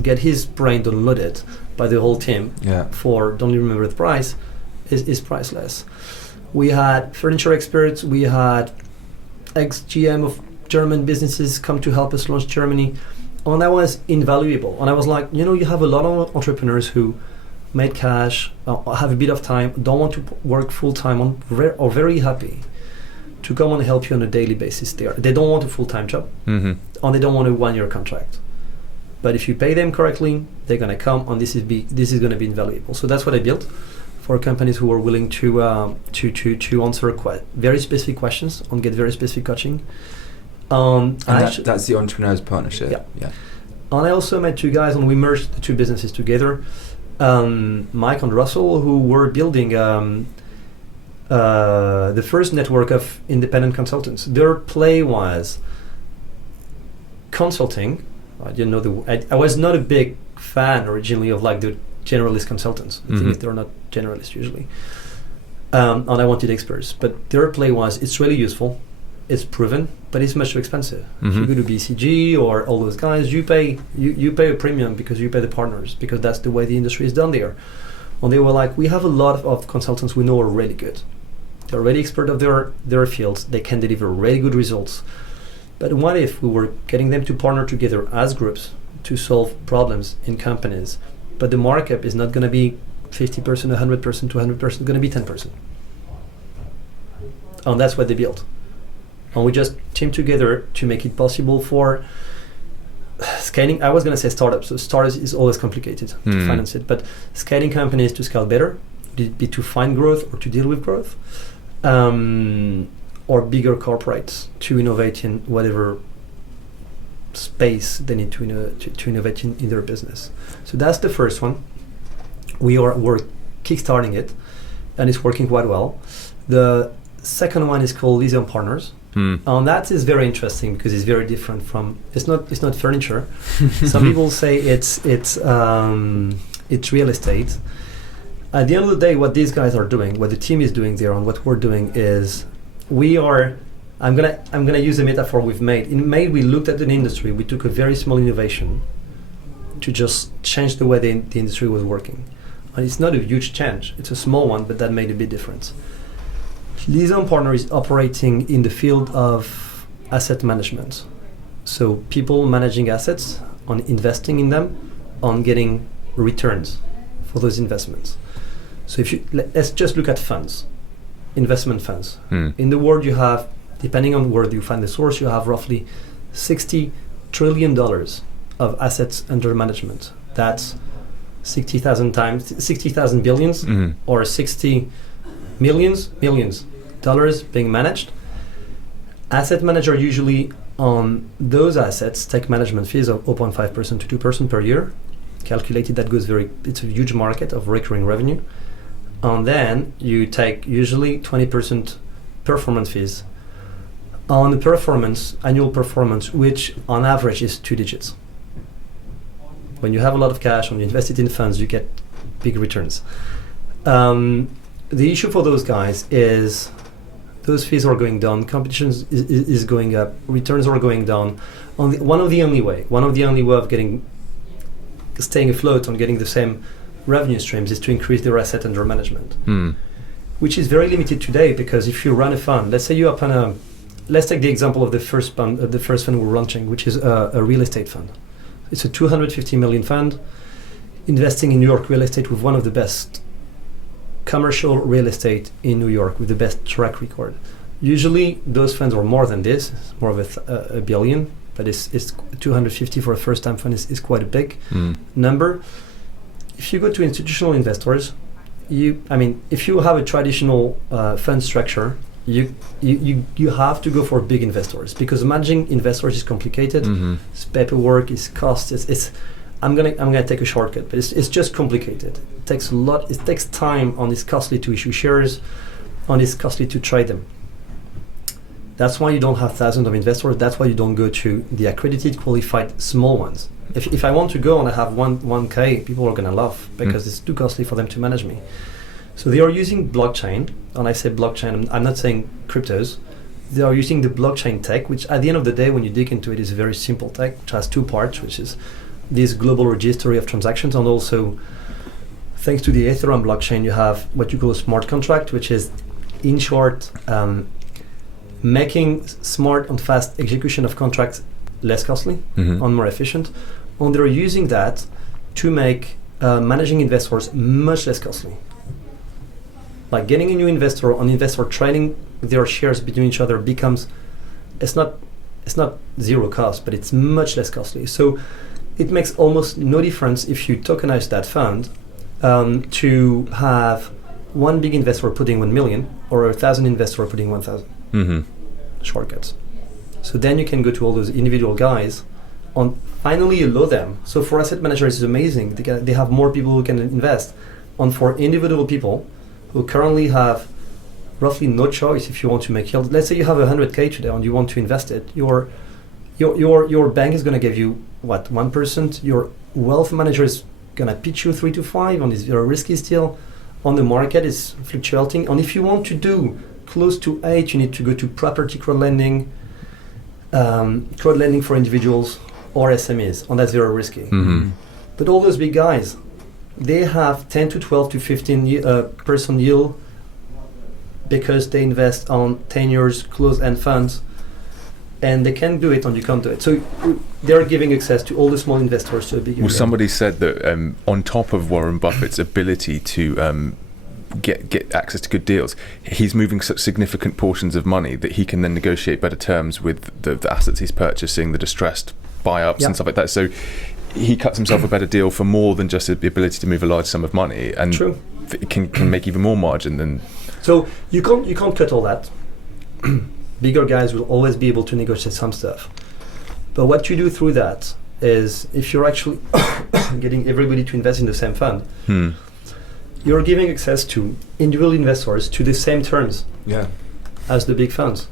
get his brain downloaded by the whole team for, don't even remember the price, is priceless. We had furniture experts, we had ex-GM of German businesses come to help us launch Germany, and that was invaluable. And I was like, you have a lot of entrepreneurs who made cash, have a bit of time, don't want to work full-time, or very happy to come and help you on a daily basis there. They don't want a full-time job, and they don't want a 1-year contract. But if you pay them correctly, they're going to come, and this is going to be invaluable. So that's what I built for companies who are willing to answer very specific questions and get very specific coaching. And that's the Entrepreneurs Partnership. Yeah. And I also met two guys, and we merged the two businesses together. Mike and Russell, who were building the first network of independent consultants. Their play was consulting. I didn't know I was not a big fan originally of the generalist consultants. The thing is, they're not generalists usually. And I wanted experts, but their play was, it's really useful, it's proven, but it's much too expensive. If you go to BCG or all those guys, you pay a premium because you pay the partners, because that's the way the industry is done there. And they were like, we have a lot of consultants we know are really good. They're already expert of their fields. They can deliver really good results. But what if we were getting them to partner together as groups to solve problems in companies, but the markup is not going to be 50%, 100%, 200%, it's going to be 10%. And that's what they built. And we just teamed together to make it possible for scaling. I was going to say startups. So startups is always complicated to finance it, but scaling companies to scale better, be to find growth or to deal with growth, or bigger corporates to innovate in whatever space they need to innovate in their business. So that's the first one. We're kickstarting it, and it's working quite well. The second one is called Lyceum Partners. And that is very interesting because it's very different from, it's not furniture. Some people say it's real estate. At the end of the day, what these guys are doing, what the team is doing there, and what we're doing is, I'm gonna use a metaphor we've made. In May, we looked at an industry. We took a very small innovation to just change the way the industry was working, and it's not a huge change. It's a small one, but that made a big difference. Lyceum Partner is operating in the field of asset management. So people managing assets, on investing in them, on getting returns for those investments. So let's just look at funds, investment funds. In the world you have, depending on where you find the source, you have roughly $60 trillion of assets under management. That's 60,000 billions, or 60 millions dollars being managed. Asset manager usually on those assets take management fees of 0.5% to 2% per year. Calculated, that goes it's a huge market of recurring revenue. And then you take usually 20% performance fees on the annual performance, which on average is 2 digits. When you have a lot of cash and you invest it in funds, you get big returns. The issue for those guys is those fees are going down, competition is going up, returns are going down. One of the only way of staying afloat on getting the same revenue streams is to increase their asset under management, which is very limited today, because if you run a fund, let's say you open let's take the example of the first fund we're launching, which is a real estate fund. It's a 250 million fund investing in New York real estate with one of the best commercial real estate in New York with the best track record. Usually those funds are more than this, it's more of a billion, but it's 250 for a first time fund is quite a big number. If you go to institutional investors, if you have a traditional fund structure, you have to go for big investors, because managing investors is complicated. It's paperwork, it's cost. I'm gonna take a shortcut, but it's just complicated. It takes a lot. It takes time, and it's costly to issue shares, and it's costly to trade them. That's why you don't have thousands of investors. That's why you don't go to the accredited, qualified small ones. If I want to go and I have 1K, people are gonna laugh, because it's too costly for them to manage me. So they are using blockchain, and I say blockchain, I'm not saying cryptos. They are using the blockchain tech, which at the end of the day, when you dig into it, is a very simple tech, which has two parts, which is this global registry of transactions, and also, thanks to the Ethereum blockchain, you have what you call a smart contract, which is, in short, making smart and fast execution of contracts less costly and more efficient. And they're using that to make managing investors much less costly. Like getting a new investor, an investor trading their shares between each other becomes, it's not zero cost, but it's much less costly. So it makes almost no difference if you tokenize that fund to have one big investor putting 1 million or 1,000 investors putting 1,000. Shortcuts. So then you can go to all those individual guys and finally allow them. So for asset managers, it's amazing. They have more people who can invest. And for individual people who currently have roughly no choice, if you want to make yield, let's say you have 100K today and you want to invest it, your bank is going to give you 1%. Your wealth manager is going to pitch you 3 to 5, and it's very risky still. On the market, it's fluctuating. And if you want to do close to 8, you need to go to property crowd lending for individuals or SMEs, and that's very risky. But all those big guys, they have 10 to 12 to 15% yield, because they invest on 10 years closed-end funds, and they can do it and you can't do it. So they're giving access to all the small investors to a big. Well, somebody said that on top of Warren Buffett's ability to get access to good deals, he's moving such significant portions of money that he can then negotiate better terms with the assets he's purchasing, the distressed buy-ups and stuff like that. So he cuts himself a better deal for more than just the ability to move a large sum of money, and can make even more margin than. So you can't cut all that. Bigger guys will always be able to negotiate some stuff, but what you do through that is, if you're actually getting everybody to invest in the same fund, you're giving access to individual investors to the same terms as the big funds.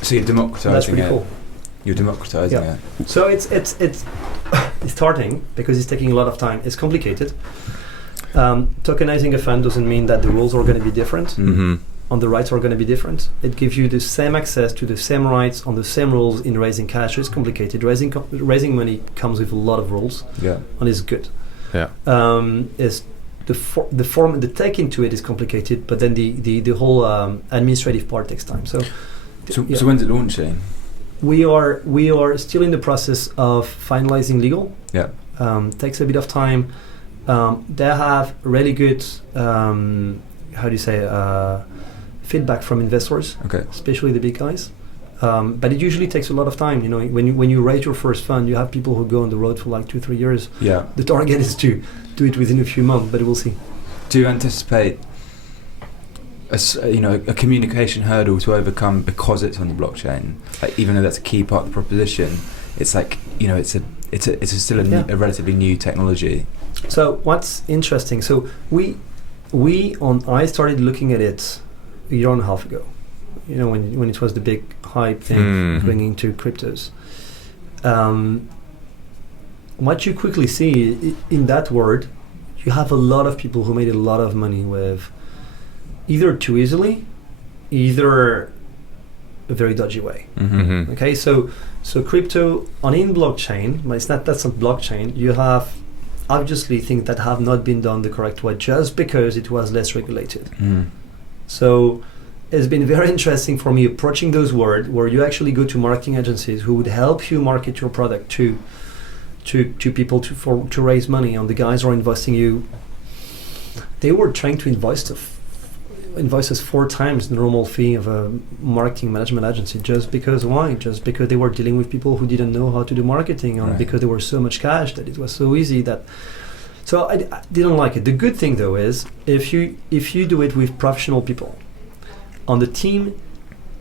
So you're democratizing That's pretty it. cool. You're democratizing it. So it's starting, because it's taking a lot of time. It's complicated. Tokenizing a fund doesn't mean that the rules are going to be different, and the rights are going to be different. It gives you the same access to the same rights on the same rules in raising cash. It's complicated. Raising money comes with a lot of rules, and it's good. It's the form, the tech into it is complicated, but then the whole administrative part takes time. So when's it launching? We are still in the process of finalizing legal. Takes a bit of time. They have really good feedback from investors, especially the big guys. But it usually takes a lot of time. You know, when you raise your first fund, you have people who go on the road for like 2-3 years. The target is to do it within a few months, but we'll see. Do you anticipate a communication hurdle to overcome because it's on the blockchain? Like, even though that's a key part of the proposition, it's like, it's still a relatively new technology. So what's interesting? So I started looking at it a year and a half ago. You know, when it was the big hype thing going into cryptos. What you quickly see in that world, you have a lot of people who made a lot of money with either too easily either a very dodgy way. Mm-hmm. Okay, so crypto in blockchain, but that's not blockchain. You have obviously things that have not been done the correct way just because it was less regulated. Mm. So it's been very interesting for me approaching those worlds where you actually go to marketing agencies who would help you market your product to people to raise money, and the guys are invoicing you. They were trying to invoice us 4 times the normal fee of a marketing management agency just because why? Just because they were dealing with people who didn't know how to do marketing, and because there was so much cash that it was so easy that. So I didn't like it. The good thing though is if you do it with professional people, and the team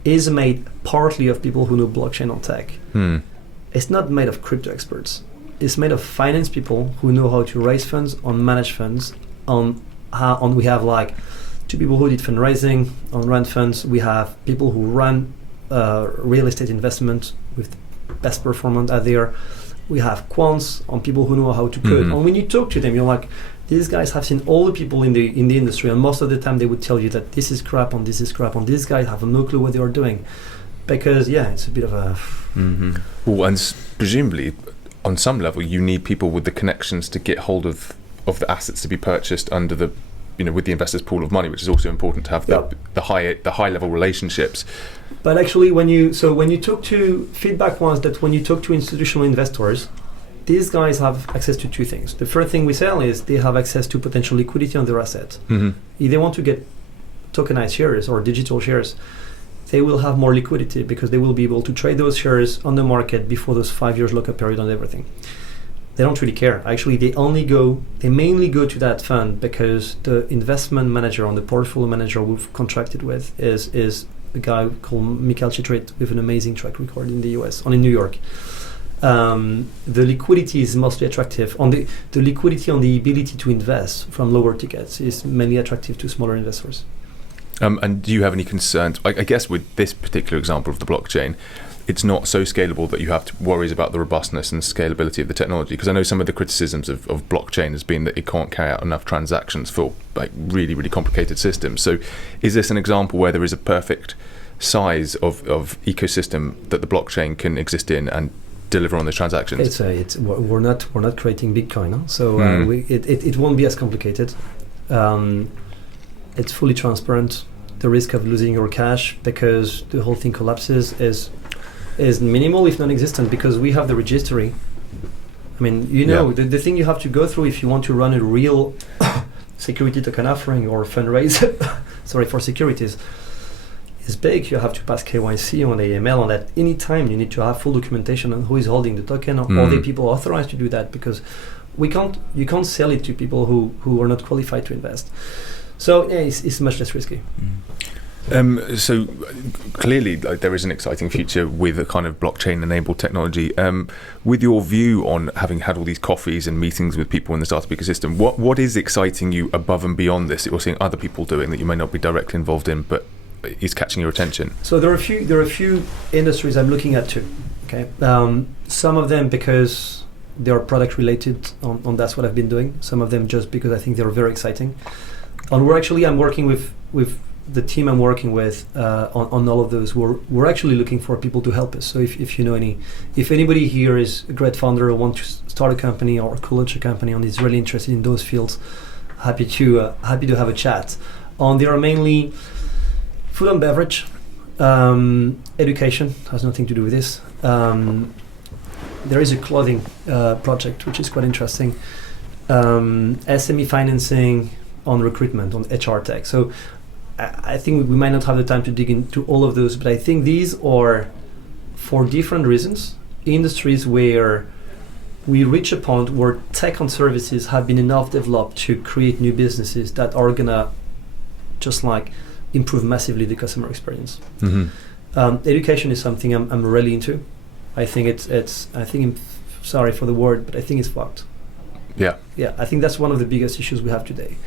is made partly of people who know blockchain or tech. It's not made of crypto experts. It's made of finance people who know how to raise funds and manage funds. And we have like 2 people who did fundraising and run funds. We have people who run real estate investment with best performance out there. We have quants and people who know how to code. And when you talk to them, you're like, these guys have seen all the people in the industry, and most of the time they would tell you that this is crap and this is crap, and these guys have no clue what they are doing, because it's a bit of a. Well, and presumably, on some level, you need people with the connections to get hold of the assets to be purchased under the, with the investors' pool of money, which is also important to have the high level relationships. But actually, when you talk to feedback was that when you talk to institutional investors, these guys have access to 2 things. The first thing we sell is they have access to potential liquidity on their asset. If they want to get tokenized shares or digital shares, they will have more liquidity because they will be able to trade those shares on the market before those 5 years lockup period and everything. They don't really care. Actually, they mainly go to that fund because the investment manager and the portfolio manager we've contracted with is a guy called Michael Chitret with an amazing track record in the US and in New York. The liquidity is mostly attractive. On the liquidity on the ability to invest from lower tickets is mainly attractive to smaller investors. And do you have any concerns? I guess with this particular example of the blockchain, it's not so scalable that you have worries about the robustness and scalability of the technology. Because I know some of the criticisms of blockchain has been that it can't carry out enough transactions for like really, really complicated systems. So is this an example where there is a perfect size of ecosystem that the blockchain can exist in and deliver on those transactions? We're not creating Bitcoin, huh? So it won't be as complicated. It's fully transparent. The risk of losing your cash because the whole thing collapses is minimal, if non-existent, because we have the registry. I mean, the thing you have to go through if you want to run a real security token offering or fundraise, for securities, is big. You have to pass KYC on AML, and at any time you need to have full documentation on who is holding the token, or are the people authorized to do that, because you can't sell it to people who are not qualified to invest. So it's much less risky. So clearly, there is an exciting future with a kind of blockchain-enabled technology. With your view on having had all these coffees and meetings with people in the startup ecosystem, what is exciting you above and beyond this that you're seeing other people doing that you may not be directly involved in, but is catching your attention? So there are a few industries I'm looking at too. Okay, some of them because they are product related, on that's what I've been doing. Some of them just because I think they're very exciting. And I'm working with the team I'm working with on all of those. We're actually looking for people to help us. So if you know if anybody here is a great founder or wants to start a company or launch a company and is really interested in those fields, happy to have a chat. And they are mainly food and beverage, education has nothing to do with this. There is a clothing project which is quite interesting. SME financing, on recruitment, on HR tech. So I think we might not have the time to dig into all of those, but I think these are, for different reasons, industries where we reach a point where tech and services have been enough developed to create new businesses that are gonna just like improve massively the customer experience. Education is something I'm really into. I think sorry for the word, but I think it's fucked. Yeah, I think that's one of the biggest issues we have today.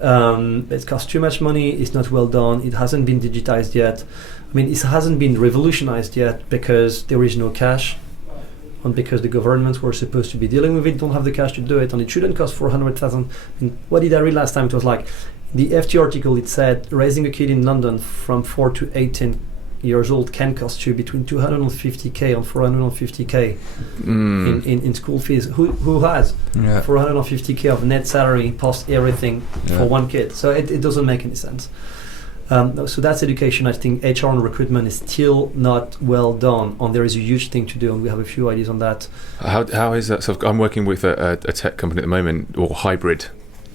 It costs too much money, it's not well done, it hasn't been digitized yet. I mean, it hasn't been revolutionized yet because there is no cash, and because the governments were supposed to be dealing with it don't have the cash to do it, and it shouldn't cost 400,000. I mean, what did I read last time? It was like the FT article, it said raising a kid in London from 4 to 18 years old can cost you between 250k and 450k in school fees. Who has 450k of net salary post everything for one kid? So it doesn't make any sense. So that's education. I think HR and recruitment is still not well done, and there is a huge thing to do, and we have a few ideas on that. How is that? So I'm working with a tech company at the moment, or hybrid.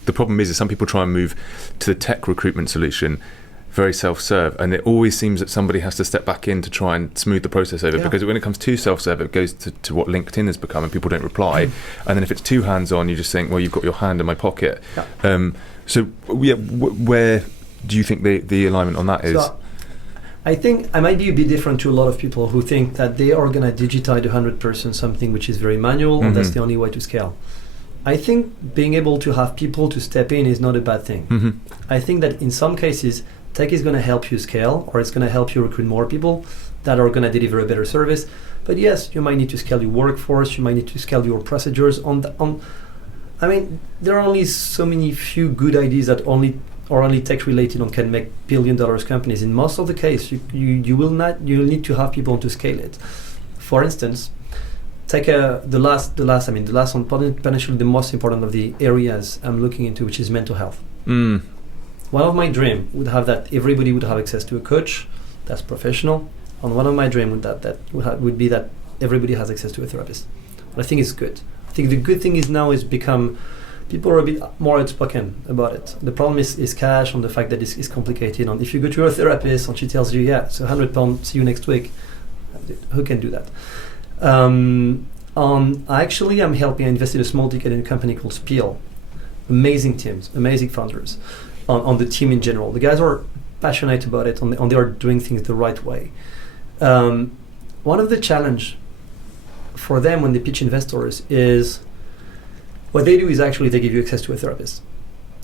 The problem is some people try and move to the tech recruitment solution, very self-serve, and it always seems that somebody has to step back in to try and smooth the process over, because when it comes to self-serve, it goes to what LinkedIn has become, and people don't reply. And then if it's too hands-on, you just think, well, you've got your hand in my pocket. Where do you think the alignment on that is? So I think I might be a bit different to a lot of people who think that they are going to digitize 100% something which is very manual, and that's the only way to scale. I think being able to have people to step in is not a bad thing. I think that in some cases, tech is going to help you scale, or it's going to help you recruit more people that are going to deliver a better service. But yes, you might need to scale your workforce, you might need to scale your procedures. I mean, there are only so many few good ideas that only tech related and can make $1 billion companies. In most of the case, you'll need to have people to scale it. For instance, take the last one, potentially the most important of the areas I'm looking into, which is mental health. One of my dream would have that everybody would have access to a coach that's professional, and one of my dream would be that everybody has access to a therapist. But I think it's good. I think the good thing is now is become people are a bit more outspoken about it. The problem is cash, and the fact that it's complicated. And if you go to a therapist and she tells you, it's £100, see you next week, who can do that? Actually, I invested a small ticket in a company called Spiel. Amazing teams, amazing founders, on the team in general. The guys are passionate about it, and they are doing things the right way. One of the challenge for them when they pitch investors is what they do is actually they give you access to a therapist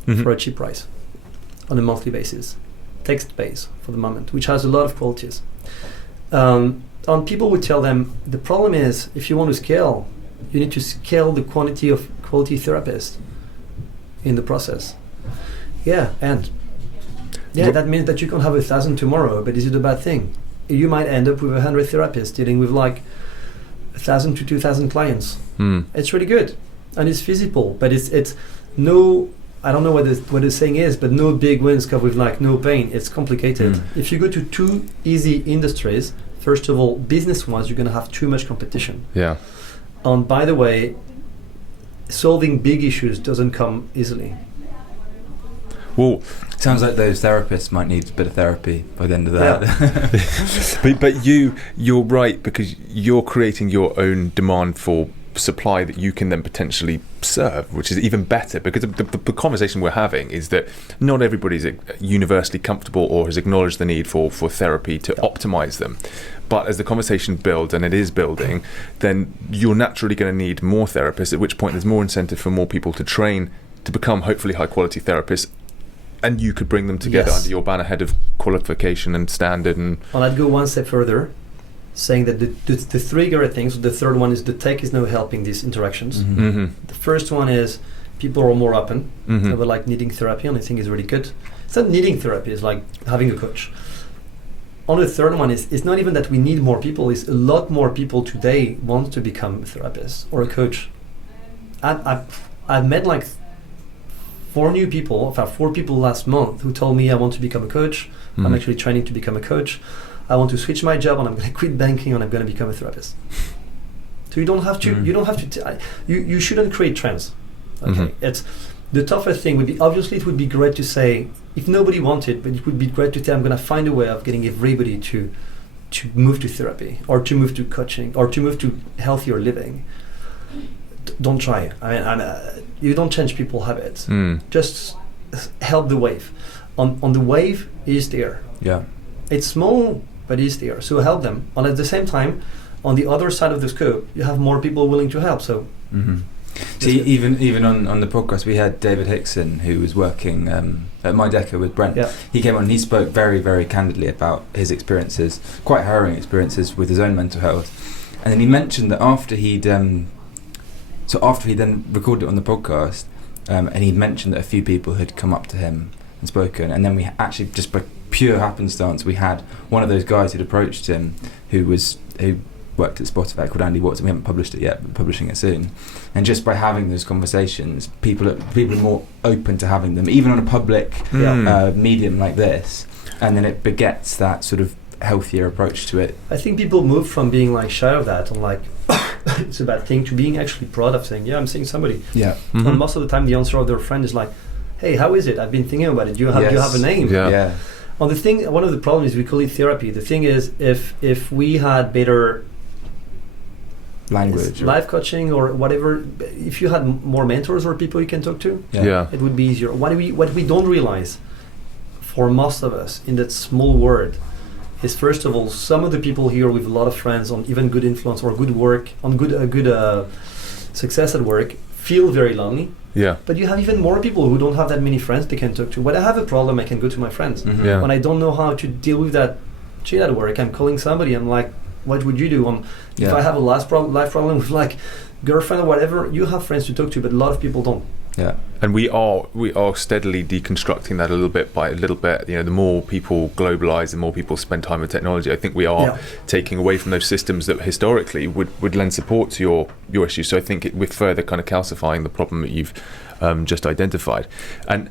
for a cheap price on a monthly basis, text-based for the moment, which has a lot of qualities. And people would tell them the problem is if you want to scale, you need to scale the quantity of quality therapists in the process. That means that you can have 1,000 tomorrow, but is it a bad thing? You might end up with 100 therapists dealing with like 1,000 to 2,000 clients. It's really good and it's feasible, but it's no. I don't know what the saying is, but no big wins come with like no pain. It's complicated. If you go to too easy industries, first of all, business-wise, you're going to have too much competition. And by the way, solving big issues doesn't come easily. Well, sounds like those therapists might need a bit of therapy by the end of that. but you're right, because you're creating your own demand for supply that you can then potentially serve, which is even better, because the conversation we're having is that not everybody's universally comfortable or has acknowledged the need for therapy to optimize them. But as the conversation builds, and it is building, then you're naturally going to need more therapists, at which point there's more incentive for more people to train to become hopefully high quality therapists, and you could bring them together under your banner head of qualification and standard. And I'd go one step further, saying that the three great things. The third one is the tech is now helping these interactions. The first one is people are more open about like needing therapy, and I think is really good. It's not needing therapy; it's like having a coach. On the third one is it's not even that we need more people; it's a lot more people today want to become a therapist or a coach. I've met like 4 people last month who told me I want to become a coach. I'm actually training to become a coach. I want to switch my job, and I'm going to quit banking, and I'm going to become a therapist. So you don't have to. You don't have to. You shouldn't create trends. Okay, it's the tougher thing would be obviously it would be great to say if nobody wanted, but it would be great to say I'm going to find a way of getting everybody to move to therapy or to move to coaching or to move to healthier living. Don't try. I mean, you don't change people's habits. Just help the wave. On the wave is there. It's small, but it's there. So help them. And at the same time, on the other side of the scope, you have more people willing to help. So, see, even on the podcast, we had David Hickson, who was working at My Deco with Brent. He came on and he spoke very, very candidly about his experiences, quite harrowing experiences with his own mental health. And then he mentioned that after he then recorded it on the podcast, and he mentioned that a few people had come up to him and spoken, and then we actually, just by pure happenstance, we had one of those guys who'd approached him who worked at Spotify called Andy Watson. We haven't published it yet, but publishing it soon. And just by having those conversations, people are more open to having them, even on a public medium like this, and then it begets that sort of healthier approach to it. I think people move from being like shy of that and like it's a bad thing to being actually proud of saying, yeah, I'm seeing somebody. Yeah. Mm-hmm. And most of the time the answer of their friend is like, hey, how is it? I've been thinking about it. Do you have a name? Yeah. Well, one of the problems is we call it therapy. The thing is, if we had better language, life coaching or whatever, if you had more mentors or people you can talk to, it would be easier. What we don't realize, for most of us in that small world, is first of all, some of the people here with a lot of friends on even good influence or good work, on good success at work, feel very lonely. Yeah. But you have even more people who don't have that many friends they can talk to. When I have a problem, I can go to my friends. Mm-hmm. Yeah. When I don't know how to deal with that shit at work, I'm calling somebody. I'm like, what would you do? If I have a life problem with like girlfriend or whatever, you have friends to talk to, but a lot of people don't. Yeah. And we are steadily deconstructing that a little bit by a little bit. You know, the more people globalize, the more people spend time with technology. I think we are taking away from those systems that historically would lend support to your issues. So I think we're further kind of calcifying the problem that you've just identified. And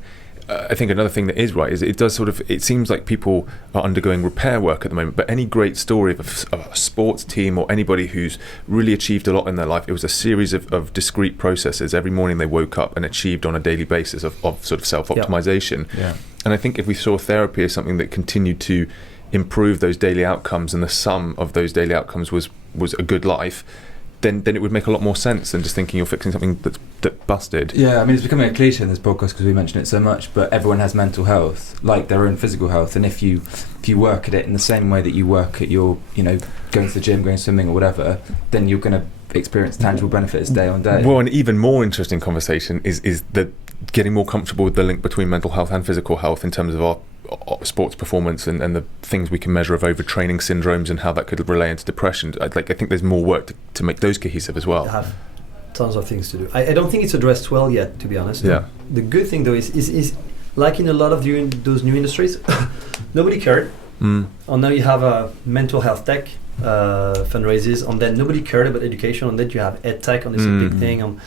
I think another thing that is right is it seems like people are undergoing repair work at the moment, but any great story of a sports team or anybody who's really achieved a lot in their life, it was a series of discrete processes. Every morning they woke up and achieved on a daily basis of sort of self-optimization. Yeah. And I think if we saw therapy as something that continued to improve those daily outcomes, and the sum of those daily outcomes was a good life, then it would make a lot more sense than just thinking you're fixing something that busted. Yeah, I mean, it's becoming a cliche in this podcast because we mention it so much, but everyone has mental health, like their own physical health, and if you work at it in the same way that you work at your, going to the gym, going swimming or whatever, then you're going to experience tangible benefits day on day. Well, an even more interesting conversation is that getting more comfortable with the link between mental health and physical health in terms of our sports performance and the things we can measure of overtraining syndromes and how that could relay into depression. I think there's more work to make those cohesive as well. I have tons of things to do. I don't think it's addressed well yet, to be honest. Yeah. The good thing though is like in a lot of those new industries, nobody cared. And now you have a mental health tech fundraisers, and then nobody cared about education, and then you have ed tech, and it's a big thing.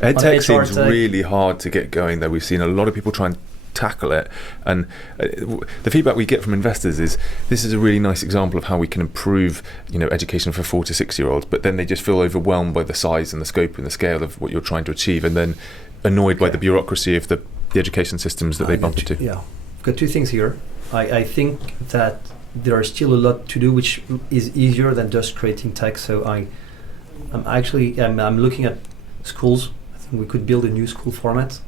Ed tech seems really hard to get going though. We've seen a lot of people try and tackle it, and the feedback we get from investors is this is a really nice example of how we can improve education for 4 to 6 year olds, but then they just feel overwhelmed by the size and the scope and the scale of what you're trying to achieve, and then annoyed by the bureaucracy of the education systems that they bump into. Yeah, I've got two things here. I think that there are still a lot to do, which is easier than just creating tech. So I'm looking at schools. I think we could build a new school format.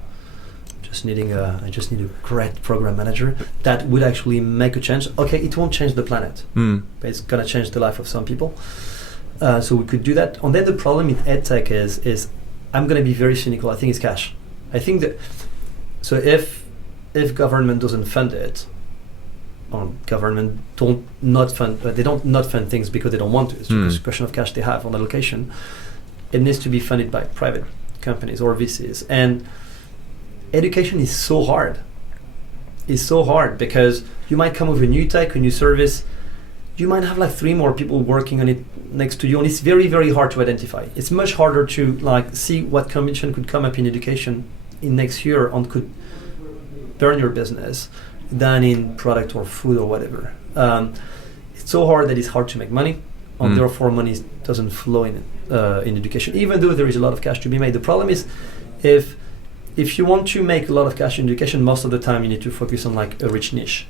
I just need a great program manager that would actually make a change. Okay, it won't change the planet, but it's gonna change the life of some people. So we could do that. And then the problem with edtech is I'm gonna be very cynical. I think it's cash. I think that if government doesn't fund it, or government they don't not fund things because they don't want to. It's just a question of cash they have on allocation. It needs to be funded by private companies or VCs. And education is so hard. It's so hard because you might come with a new tech, a new service. You might have like 3 more people working on it next to you, and it's very, very hard to identify. It's much harder to see what combination could come up in education in next year and could burn your business than in product or food or whatever. It's so hard that it's hard to make money, and therefore money doesn't flow in education, even though there is a lot of cash to be made. The problem is if you want to make a lot of cash in education, most of the time you need to focus on like a rich niche.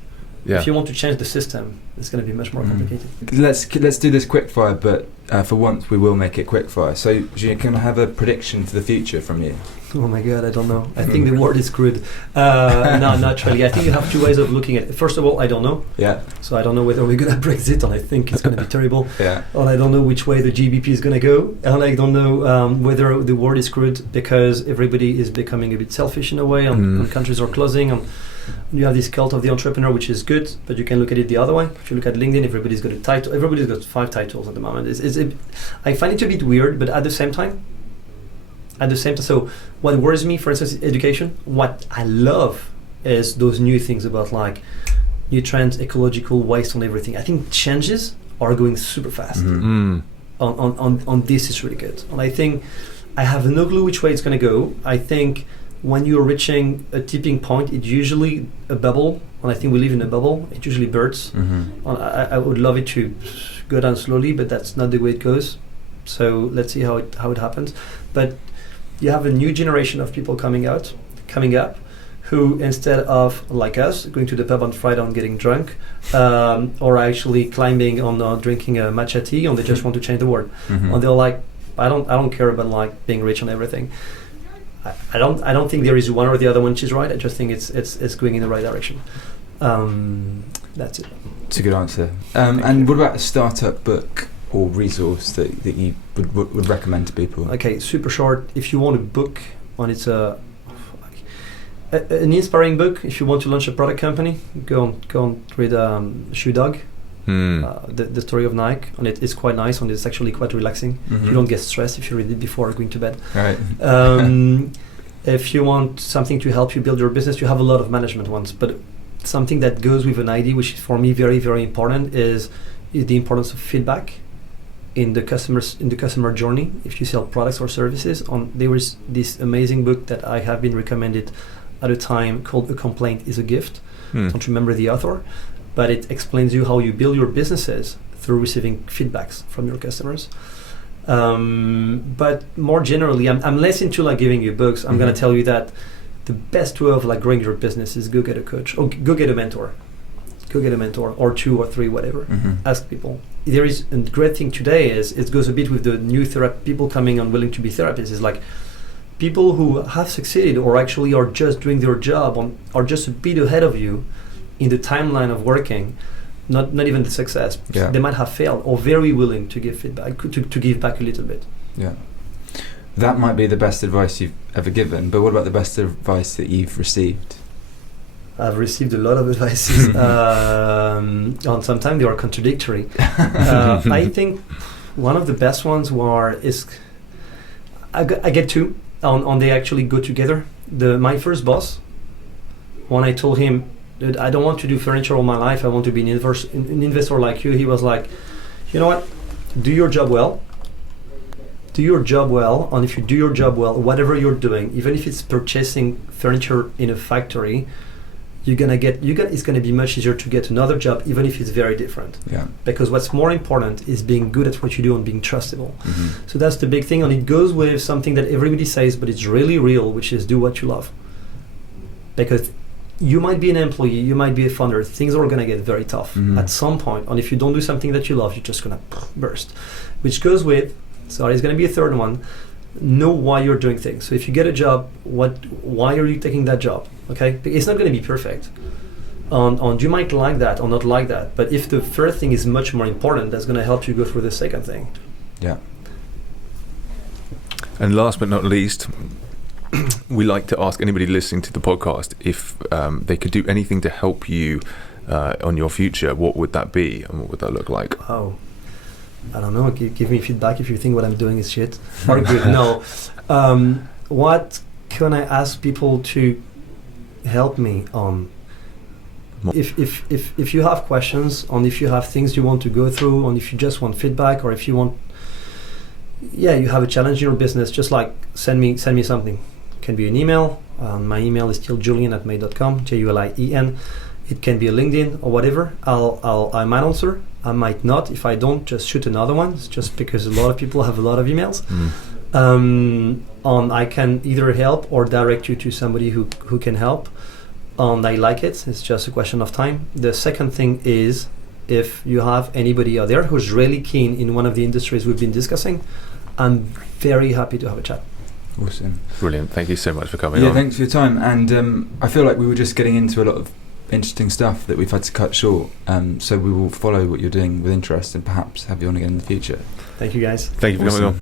Yeah. If you want to change the system, it's going to be much more complicated. Let's do this quickfire, but for once we will make it quickfire. So can I have a prediction for the future from you? Oh my God, I don't know. I think the world is screwed. No, not really. I think you have 2 ways of looking at it. First of all, I don't know. Yeah. So I don't know whether we're going to Brexit, and I think it's going to be terrible. Yeah. And I don't know which way the GBP is going to go. And I don't know whether the world is screwed because everybody is becoming a bit selfish in a way, and countries are closing. And you have this cult of the entrepreneur, which is good, but you can look at it the other way. If you look at LinkedIn, everybody's got a title. Everybody's got 5 titles at the moment. I find it a bit weird, but at the same time, so what worries me, for instance, is education. What I love is those new things about like nutrients, ecological waste on everything. I think changes are going super fast. On this is really good. And I think I have no clue which way it's going to go. I think when you're reaching a tipping point, it's usually a bubble. And I think we live in a bubble. It usually bursts. And I would love it to go down slowly, but that's not the way it goes. So let's see how it happens. But you have a new generation of people coming up, who instead of, like us, going to the pub on Friday and getting drunk, or actually climbing on drinking a matcha tea, and they just want to change the world. And they're like, I don't care about like being rich on everything. I don't think there is one or the other one which is right. I just think it's going in the right direction. That's it. It's a good answer. And what about a startup book or resource that you would recommend to people? Okay, super short. If you want a book, and it's an inspiring book, if you want to launch a product company, go on read Shoe Dog, the story of Nike, and it's quite nice, and it's actually quite relaxing. You don't get stressed if you read it before going to bed. Right. If you want something to help you build your business, you have a lot of management ones, but something that goes with an idea, which is for me very, very important, is the importance of feedback in the customer journey. If you sell products or services, there was this amazing book that I have been recommended at a time called "A Complaint is a Gift." Don't remember the author, but it explains you how you build your businesses through receiving feedbacks from your customers. But more generally, I'm less into like giving you books. I'm going to tell you that the best way of like growing your business is go get a coach or go get a mentor. Go get a mentor or 2 or 3, whatever. Ask people. There is a great thing today is it goes a bit with the new people coming and willing to be therapists. Is like people who have succeeded or actually are just doing their job are just a bit ahead of you in the timeline of working. Not even the success. Yeah. They might have failed or very willing to give feedback, to give back a little bit. Yeah. That might be the best advice you've ever given, but what about the best advice that you've received? I've received a lot of advices, and sometimes they are contradictory. I think one of the best ones is I get 2, and they actually go together. My first boss, when I told him, "Dude, I don't want to do furniture all my life. I want to be an investor like you," he was like, "You know what? Do your job well. Do your job well, and if you do your job well, whatever you're doing, even if it's purchasing furniture in a factory, it's gonna be much easier to get another job, even if it's very different. Yeah. Because what's more important is being good at what you do and being trustable. So that's the big thing, and it goes with something that everybody says, but it's really real, which is do what you love. Because you might be an employee, you might be a founder, things are gonna get very tough at some point, and if you don't do something that you love, you're just gonna burst. Which goes with, sorry, it's gonna be a third one, know why you're doing things. So if you get a job, why are you taking that job? Okay, it's not going to be perfect. And you might like that or not like that, but if the first thing is much more important, that's going to help you go through the second thing. Yeah. And last but not least, we like to ask anybody listening to the podcast if they could do anything to help you on your future. What would that be, and what would that look like? Oh, I don't know. Give me feedback if you think what I'm doing is shit or good. No. What can I ask people to help me on? If you have questions, and if you have things you want to go through, and if you just want feedback, or if you want, you have a challenge in your business, just like send me something. It can be an email. My email is still julien@mail.com, JULIEN. It can be a LinkedIn or whatever. I might answer. I might not. If I don't, just shoot another one. It's just because a lot of people have a lot of emails. I can either help or direct you to somebody who can help. And I like it. It's just a question of time. The second thing is, if you have anybody out there who's really keen in one of the industries we've been discussing, I'm very happy to have a chat. Awesome. Brilliant. Thank you so much for coming on. Yeah, thanks for your time. And I feel like we were just getting into a lot of interesting stuff that we've had to cut short. So we will follow what you're doing with interest and perhaps have you on again in the future. Thank you, guys. Thank you for coming on.